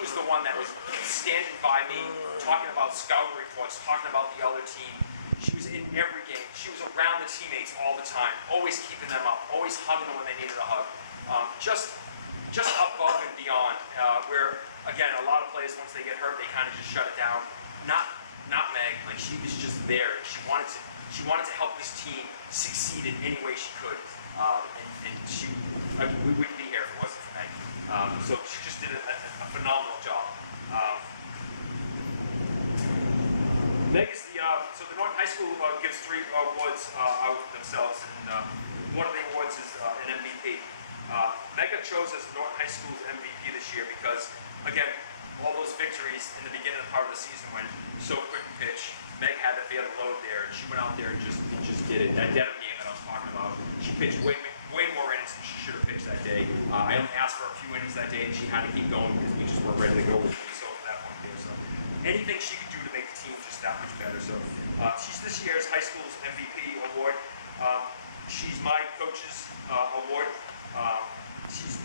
was the one that was standing by me, talking about scouting reports, talking about the other team. She was in every game. She was around the teammates all the time, always keeping them up, always hugging them when they needed a hug. Just above and beyond, where, again, a lot of players, once they get hurt, they kind of just shut it down. Not Meg. Like, she was just there. She wanted to help this team succeed in any way she could. We wouldn't be here if it wasn't for Meg. So she just did a phenomenal job. Meg is so the Norton High School gives 3 awards out themselves, and one of the awards is an MVP. Meg got chosen as Norton High School's MVP this year because, again, all those victories in the beginning part of the season went so quick to pitch. Meg had to bear the load there, and she went out there and just did it. That Devon game that I was talking about, she pitched way more innings than she should have pitched that day. I only asked for a few innings that day, and she had to keep going because we just weren't ready to go. So at that point there, so anything she could do to make the team just that much better. So she's this year's high school's MVP award. She's my coach's award. She's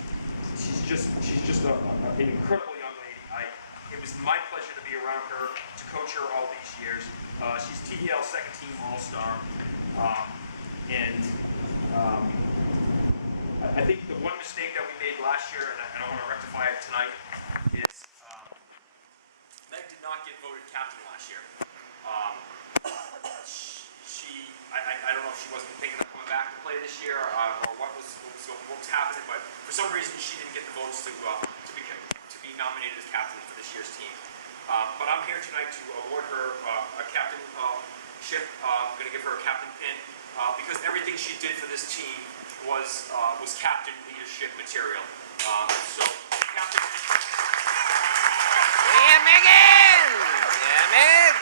just an incredible young lady. It was my pleasure to be around her, to coach her all these years. She's TDL second team All-Star, and I I think the one mistake that we made last year, and I want to rectify it tonight, is Meg did not get voted captain last year. I don't know if she wasn't thinking of coming back to play this year, or what was happening, but for some reason she didn't get the votes to be nominated as captain for this year's team. But I'm here tonight to award her a captainship. I'm going to give her a captain pin because everything she did for this team was captain leadership material. So, captain. Yeah, Megan! Yeah, Meg!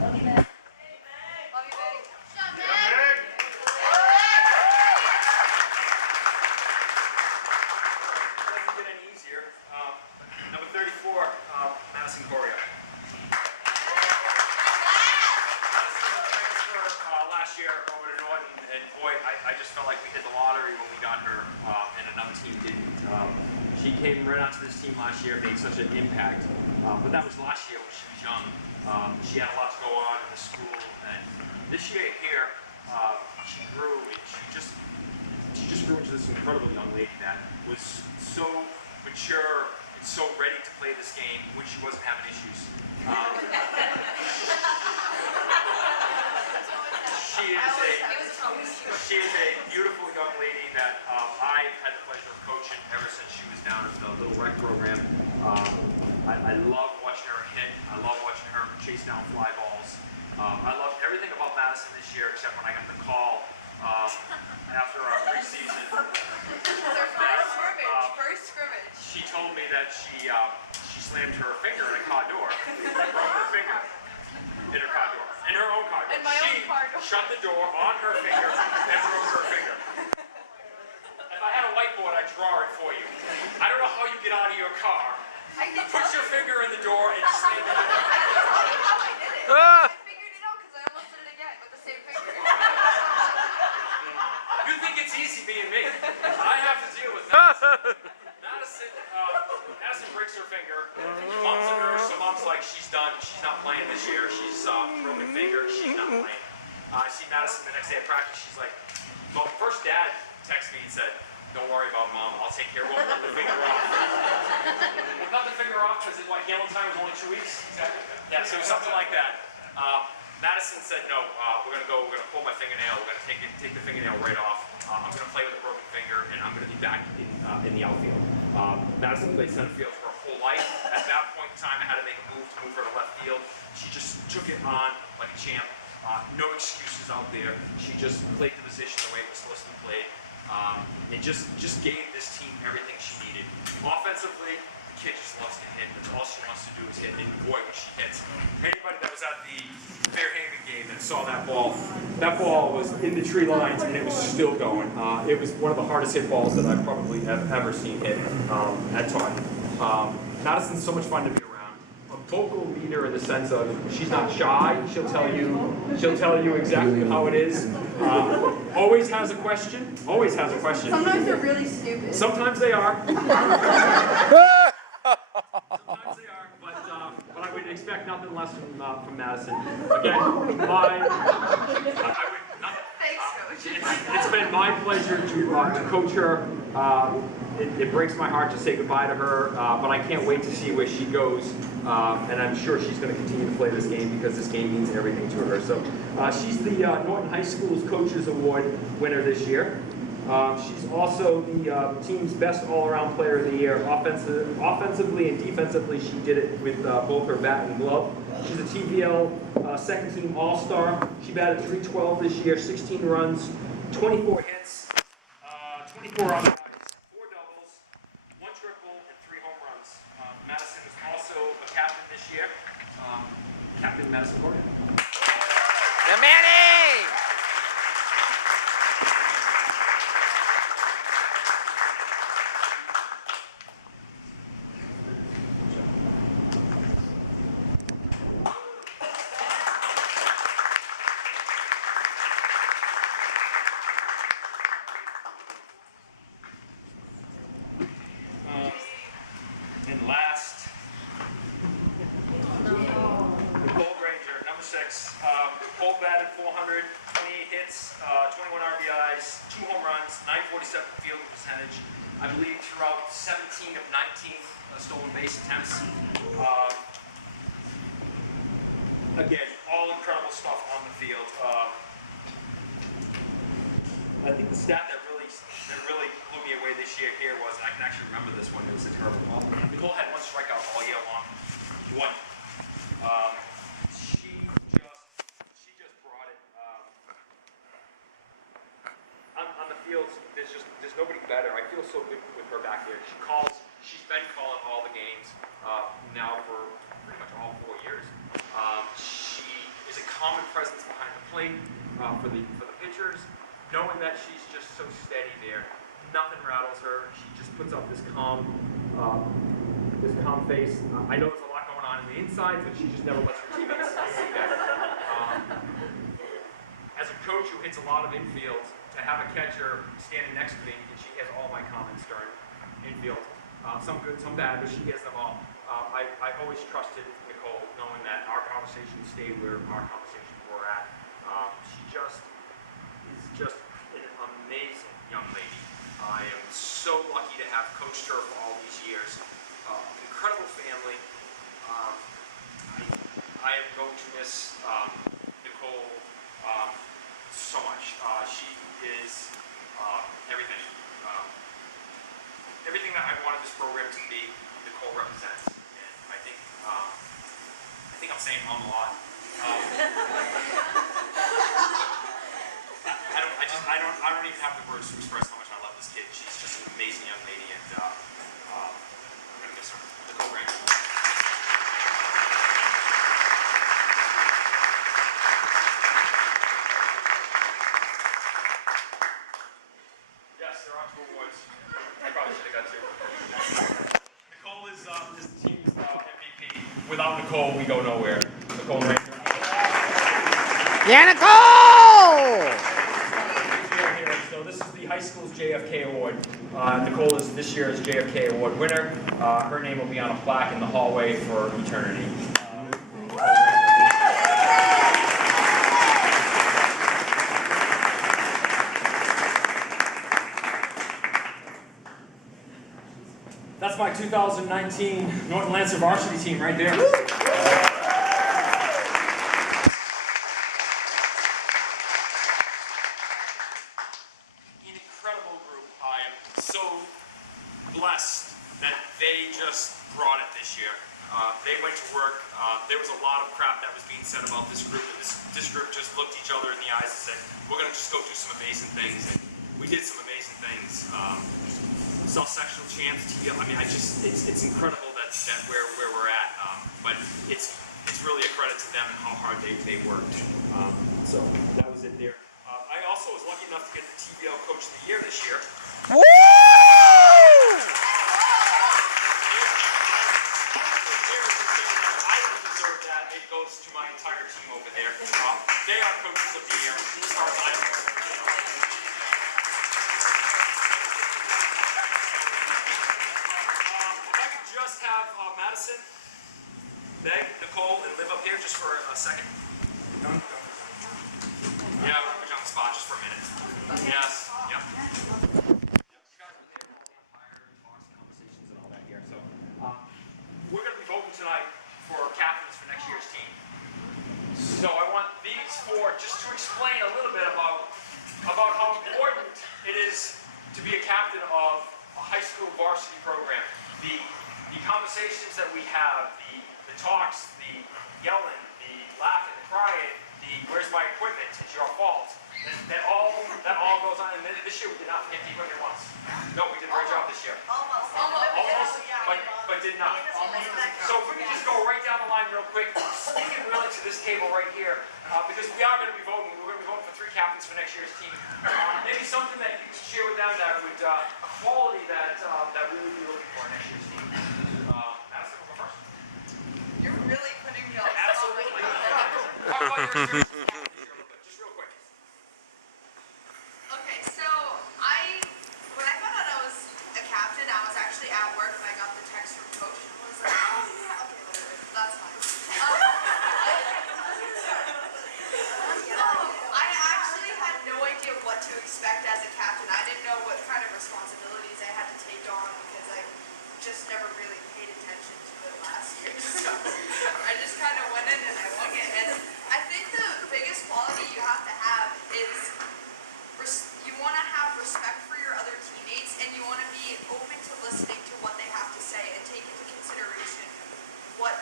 Love you, babe. Doesn't get any easier. Number 34, Madison Correa. Last year over to Norton, and boy, I just felt like we hit the lottery when we got her, and another team didn't. She came right onto this team last year, made such an impact, but that was last year when she was young. She had a lot to go on in the school, and this year here, she grew, and she just grew into this incredible young lady that was so mature and so ready to play this game when she wasn't having issues. She is a beautiful young lady that I had the pleasure of coaching ever since she was down at the Little Rec program. I love watching her hit. I love watching her chase down fly balls. I love everything about Madison this year except when I got the call after our preseason. First scrimmage. She told me that she slammed her finger in a car door and broke her finger in her car door. In her own car door. In my own car door. Shut the door on her finger and broke her finger. If I had a whiteboard, I'd draw it for you. I don't know how you get out of your car, put your finger in the door, and slam it in. I did it. Ah! I figured it out because I almost did it again with the same finger. You think it's easy being me. I have to deal with that. Madison breaks her finger. Mom's a nurse, so mom's like, she's done. She's not playing this year. She's broken finger. She's not playing. I see Madison the next day at practice. She's like, well, first dad texted me and said, don't worry about mom. I'll take care of it. We'll cut the finger off. We'll cut the finger off because healing time was only 2 weeks. Yeah, so something like that. Madison said, no, we're going to pull my fingernail. We're going to take the fingernail right off. I'm going to play with a broken finger, and I'm going to be back in the outfield. Madison played center field for her whole life. At that point in time, I had to make a move to move her to left field. She just took it on like a champ. No excuses out there. She just played the position the way it was supposed to be played. And just gave this team everything she needed. Offensively, the kid just loves to hit. That's all she wants to do is hit. And boy, when she hits. Anybody that was at the Fairhaven game that saw that ball was in the tree lines and it was still going. It was one of the hardest hit balls that I've probably ever seen hit at Taunton. Madison's so much fun to be around. A vocal leader in the sense of she's not shy. She'll tell you exactly how it is. Always has a question. Always has a question. Sometimes they're really stupid. Sometimes they are. Sometimes they are, but I would expect nothing less from Madison. Again, Thanks, Coach. it's been my pleasure to coach her. It breaks my heart to say goodbye to her, but I can't wait to see where she goes. And I'm sure she's going to continue to play this game because this game means everything to her. So she's the Norton High School's Coaches Award winner this year. She's also the team's best all-around player of the year. Offensively and defensively, she did it with both her bat and glove. She's a TVL second-team All-Star. She batted .312 this year, 16 runs, 24 hits, 24 RBIs, 4 doubles, 1 triple, and 3 home runs. Madison is also a captain this year. Captain Madison Correa. The Manning! And last, statistics. Both batted 400, 28 hits, 21 RBIs, 2 home runs, 947 fielding percentage. I believe throughout 17 of 19 stolen base attempts. Again, all incredible stuff on the field. I think the stat that really blew me away this year here was, and I can actually remember this one, it was a terrible ball. Nicole had 1 strikeout all year long. One. She just brought it. On the field, there's nobody better. I feel so good with her back there. She's been calling all the games now for pretty much all 4 years. She is a common presence behind the plate for the pitchers. Knowing that she's just so steady there, nothing rattles her. She just puts up this calm face. I know there's a lot going on in the inside, but she just never lets her teammates see that. As a coach who hits a lot of infields, to have a catcher standing next to me, and she has all my comments during infield. Some good, some bad, but she gets them all. I always trusted Nicole, knowing that our conversation stayed where our conversations were at. She is just an amazing young lady. I am so lucky to have coached her for all these years. Incredible family. I am going to miss Nicole so much. She is everything. Everything that I wanted this program to be, Nicole represents. And I think I'm saying a lot. I don't even have the words to express how much I love this kid. She's just an amazing young lady, and I'm gonna miss her. Nicole Grant. Yes, there are 2 awards. I probably should have got 2. Nicole is the team's MVP. Without Nicole, we go nowhere. Nicole Grant. Yeah, Nicole! So this is the high school's JFK Award. Nicole is this year's JFK Award winner. Her name will be on a plaque in the hallway for eternity. That's my 2019 Norton Lancers varsity team right there. Blessed that they just brought it this year. They went to work. There was a lot of crap that was being said about this group, and this group just looked each other in the eyes and said, we're going to just go do some amazing things. And we did some amazing things. Self-sectional champs, TL, I mean, it's incredible that where we're at. But it's really a credit to them and how hard they worked. So that was it there. I also was lucky enough to get the TBL Coach of the Year this year. Woo! It goes to my entire team over there. They are coaches of the year, as far as I'm concerned. If I could just have Madison, Meg, Nicole, and Liv up here just for a second. Yeah, we're going to put you on the spot just for a minute. Yes. Yep. You guys were there for all the Empire and boxing conversations and all that here. So we're going to be voting tonight for captains for next year's team. So I want these 4 just to explain a little bit about how important it is to be a captain of a high school varsity program. The conversations that we have, the talks, the yelling, the laughing, the crying, the where's my equipment, it's your fault. That all goes on. And this year we did not forget the equipment once. No, we did a great job this year. Almost, but did not. So if we can just go right down the line real quick, speaking really to this table right here, because we are going to be voting. We're going to be voting for 3 captains for next year's team. Maybe something that you can share with them that would a quality that we would be looking for in next year's team. Madison, go first. You're really putting me on. Absolutely. Talk about your experience as a captain this year a little bit, just real quick. Okay, so when I found out I was a captain, I was actually at work and I got the text from coach and was like, oh yeah, okay, whatever, that's fine. and I wing it. And I think the biggest quality you have to have is you want to have respect for your other teammates, and you want to be open to listening to what they have to say and take into consideration what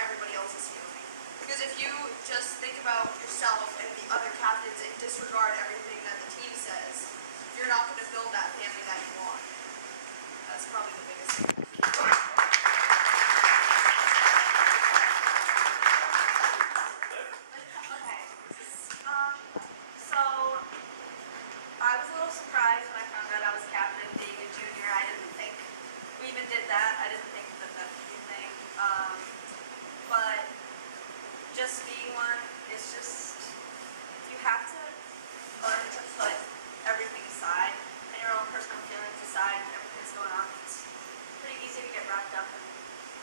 everybody else is feeling. Because if you just think about yourself and the other captains and disregard everything that the team says, you're not going to build that family that you want. That's probably the biggest thing. So I was a little surprised when I found out I was captain being a junior. I didn't think we even did that. I didn't think that that's a good thing. But just being one is just, you have to learn to put everything aside and your own personal feelings aside and everything that's going on. It's pretty easy to get wrapped up in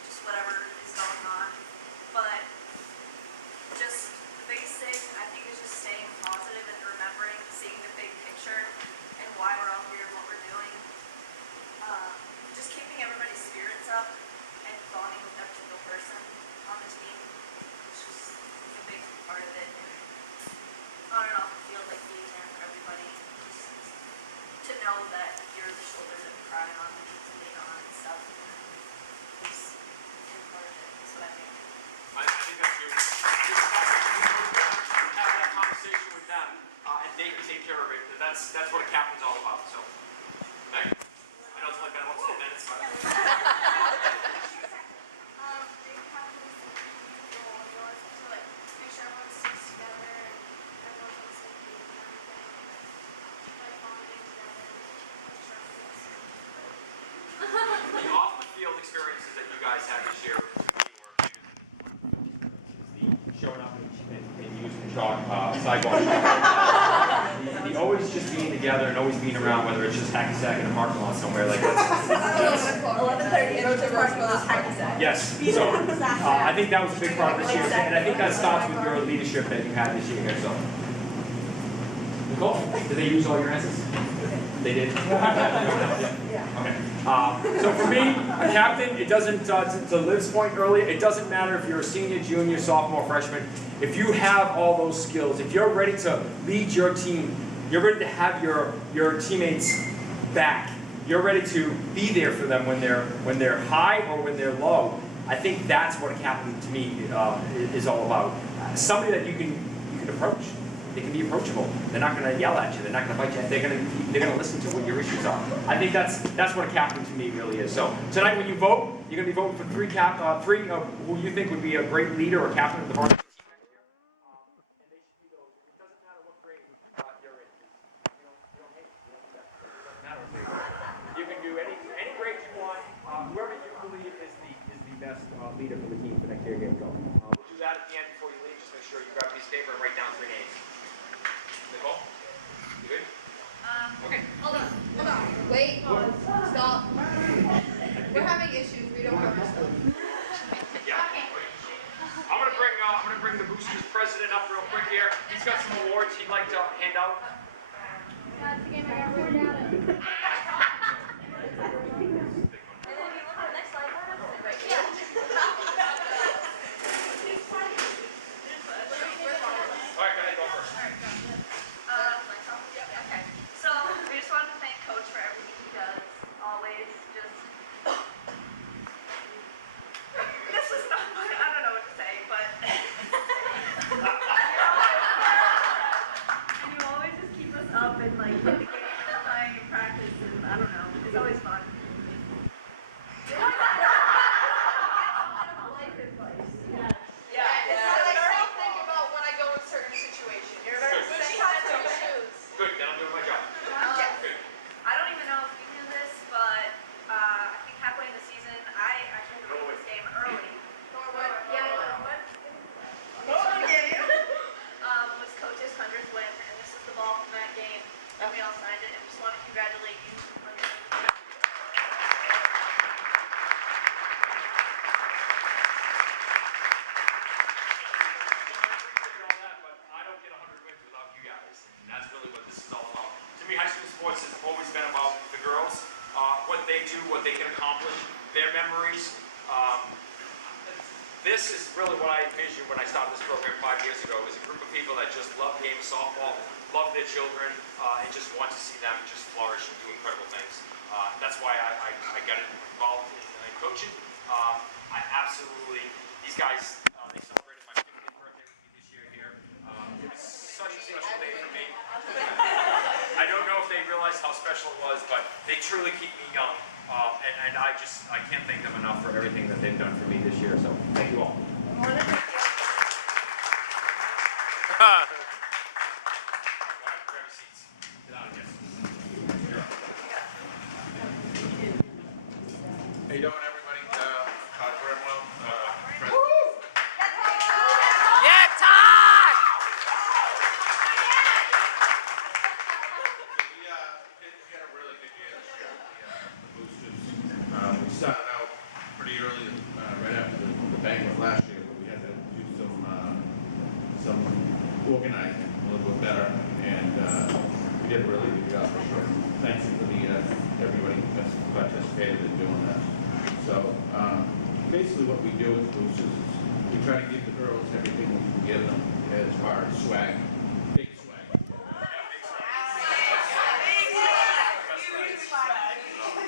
just whatever is going on. But just the biggest thing I think is just staying positive and remembering, seeing the big picture and why we're all here and what we're doing. Just keeping everybody's spirits up and bonding with every single person on the team. It's just a big part of it. And on and off the field, like being there for everybody. Just to know that you're the shoulder that we're crying on and need to lean on and stuff. It's a big part of it. That's what I think. I think that's good. Have that conversation with them, and they can take care of it. That's what a captain's all about. So, Meg, I know it's only been about 10 minutes, but. The off-the-field experiences that you guys had this year to me were the showing up and using chalk, sidewalk chalk. The always just being together and always being around, whether it's just hacky sack in a parking lot somewhere, like that's 11:30 into Rushville's Hackensack. yes. So I think that was a big part of this year, and I think that starts with your leadership that you had this year here. So, Nicole, did they use all your answers? They did. Okay. So for me, a captain, it doesn't, to Liv's point earlier, it doesn't matter if you're a senior, junior, sophomore, freshman. If you have all those skills, if you're ready to lead your team, you're ready to have your teammates back, you're ready to be there for them when they're high or when they're low, I think that's what a captain to me is all about. Somebody that you can approach. They can be approachable. They're not going to yell at you. They're not going to bite you. They're going to listen to what your issues are. I think that's what a captain to me really is. So tonight when you vote, you're going to be voting for three who you think would be a great leader or captain of the varsity team next year. And they should be those. It doesn't matter what grade you're in. You don't hate it. You don't do that. It doesn't matter what grade. You can do any grade you want. Whoever you believe is the best leader for the team for next year. Go. We'll do that at the end before you leave. Just make sure you grab a piece of paper and write down 3 names. Nicole? You good? Okay. Hold on. Wait. Stop. We're having issues. We don't understand. Yeah. I'm gonna bring the Boosters president up real quick here. He's got some awards he'd like to hand out. That's the game I got written down. And then you look at the next slide. What happens right here? All right, go ahead, go first. Okay. So we just wanted to thank Coach for everything he does. Always just. This is not. I don't know what to say, but. And you always just keep us up and like in the game and playing and practice and I don't know. It's always fun. Life advice. Yeah. I already think about when I go in certain situations. You're very good. She has no shoes. Good, then I'm doing my job. Good. I don't even know if you knew this, but I think halfway in the season, I actually had to win this game early. Was Coach's 100th win, and this is the ball from that game. And we all signed it, and just want to congratulate you on your win. That's really what this is all about. To me, high school sports has always been about the girls, what they do, what they can accomplish, their memories. this is really what I envisioned when I started this program 5 years ago. It was a group of people that just love the game of softball, love their children, and just want to see them just flourish and do incredible things. That's why I got involved in coaching. I absolutely, these guys, they celebrated my 50th birthday with me this year here. It was such a special day for me. I don't know if they realized how special it was, but they truly keep me young. And I can't thank them enough for everything that they've done for me this year. So thank you all. Grab your seats. Get out of here. How you doing, everybody? Todd Bramwell, president. Yeah, Todd! We had a really good year this year. The boosters. We started out pretty early, right after the banquet last year, but we had to do some organizing a little bit better, and we did a really good job for sure. Thanks to everybody that's participated in doing that. So basically, what we do with the boosters is we try to give the girls everything we can give them as far as swag, big swag.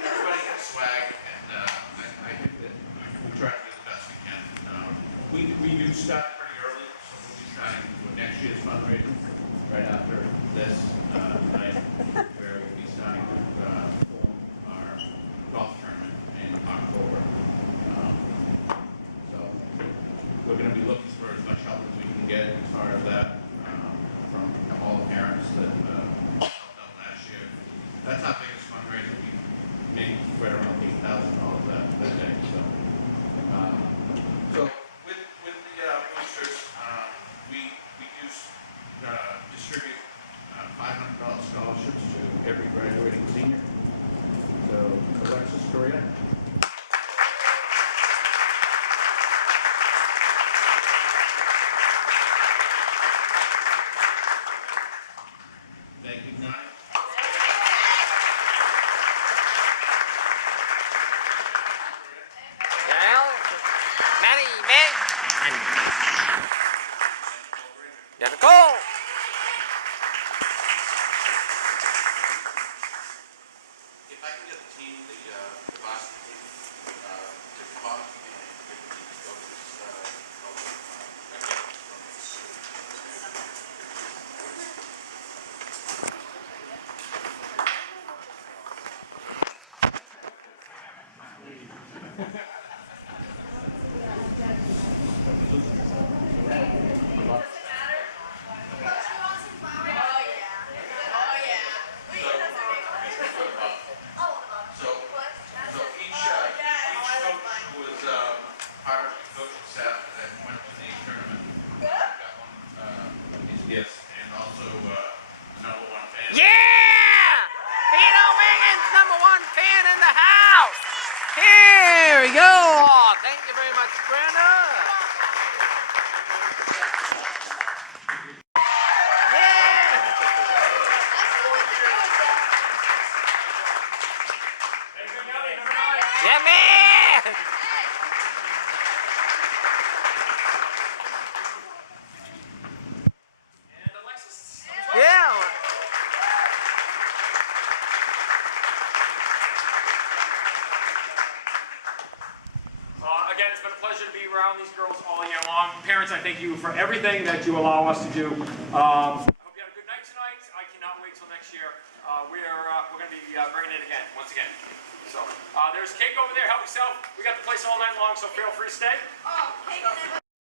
Everybody has swag, and I think that we try to do the best we can. We do start pretty early, so we'll be starting with next year's fundraising right after this night, where we'll be starting to form our golf tournament in October. So we're going to be looking for as much help as we can get as far as that from all the parents that helped out last year. That's our biggest fundraiser. We made right around $8,000 that day. So with the boosters, we do distribute $500 scholarships to every graduating senior. So Alexis Correa. Thank you, Johnny. Well, Manny, Meg, and Nicole. If I can get the team, the Boston team, to come up and give me So each coach was part of the coaching staff that went to the tournament. Got one of these gifts, and also number one fan. Yeah! Pino Wiggins, #1 fan in the house. Here we go. Thank you very much, Brenda. Yeah, man! And Alexis. Yeah. Again, it's been a pleasure to be around these girls all year long. Parents, I thank you for everything that you allow us to do. I hope you had a good night tonight. I cannot wait till next year. We're going to be bringing it again, once again. So there's cake over there. Help yourself. We got the place all night long, so feel free to stay. Oh,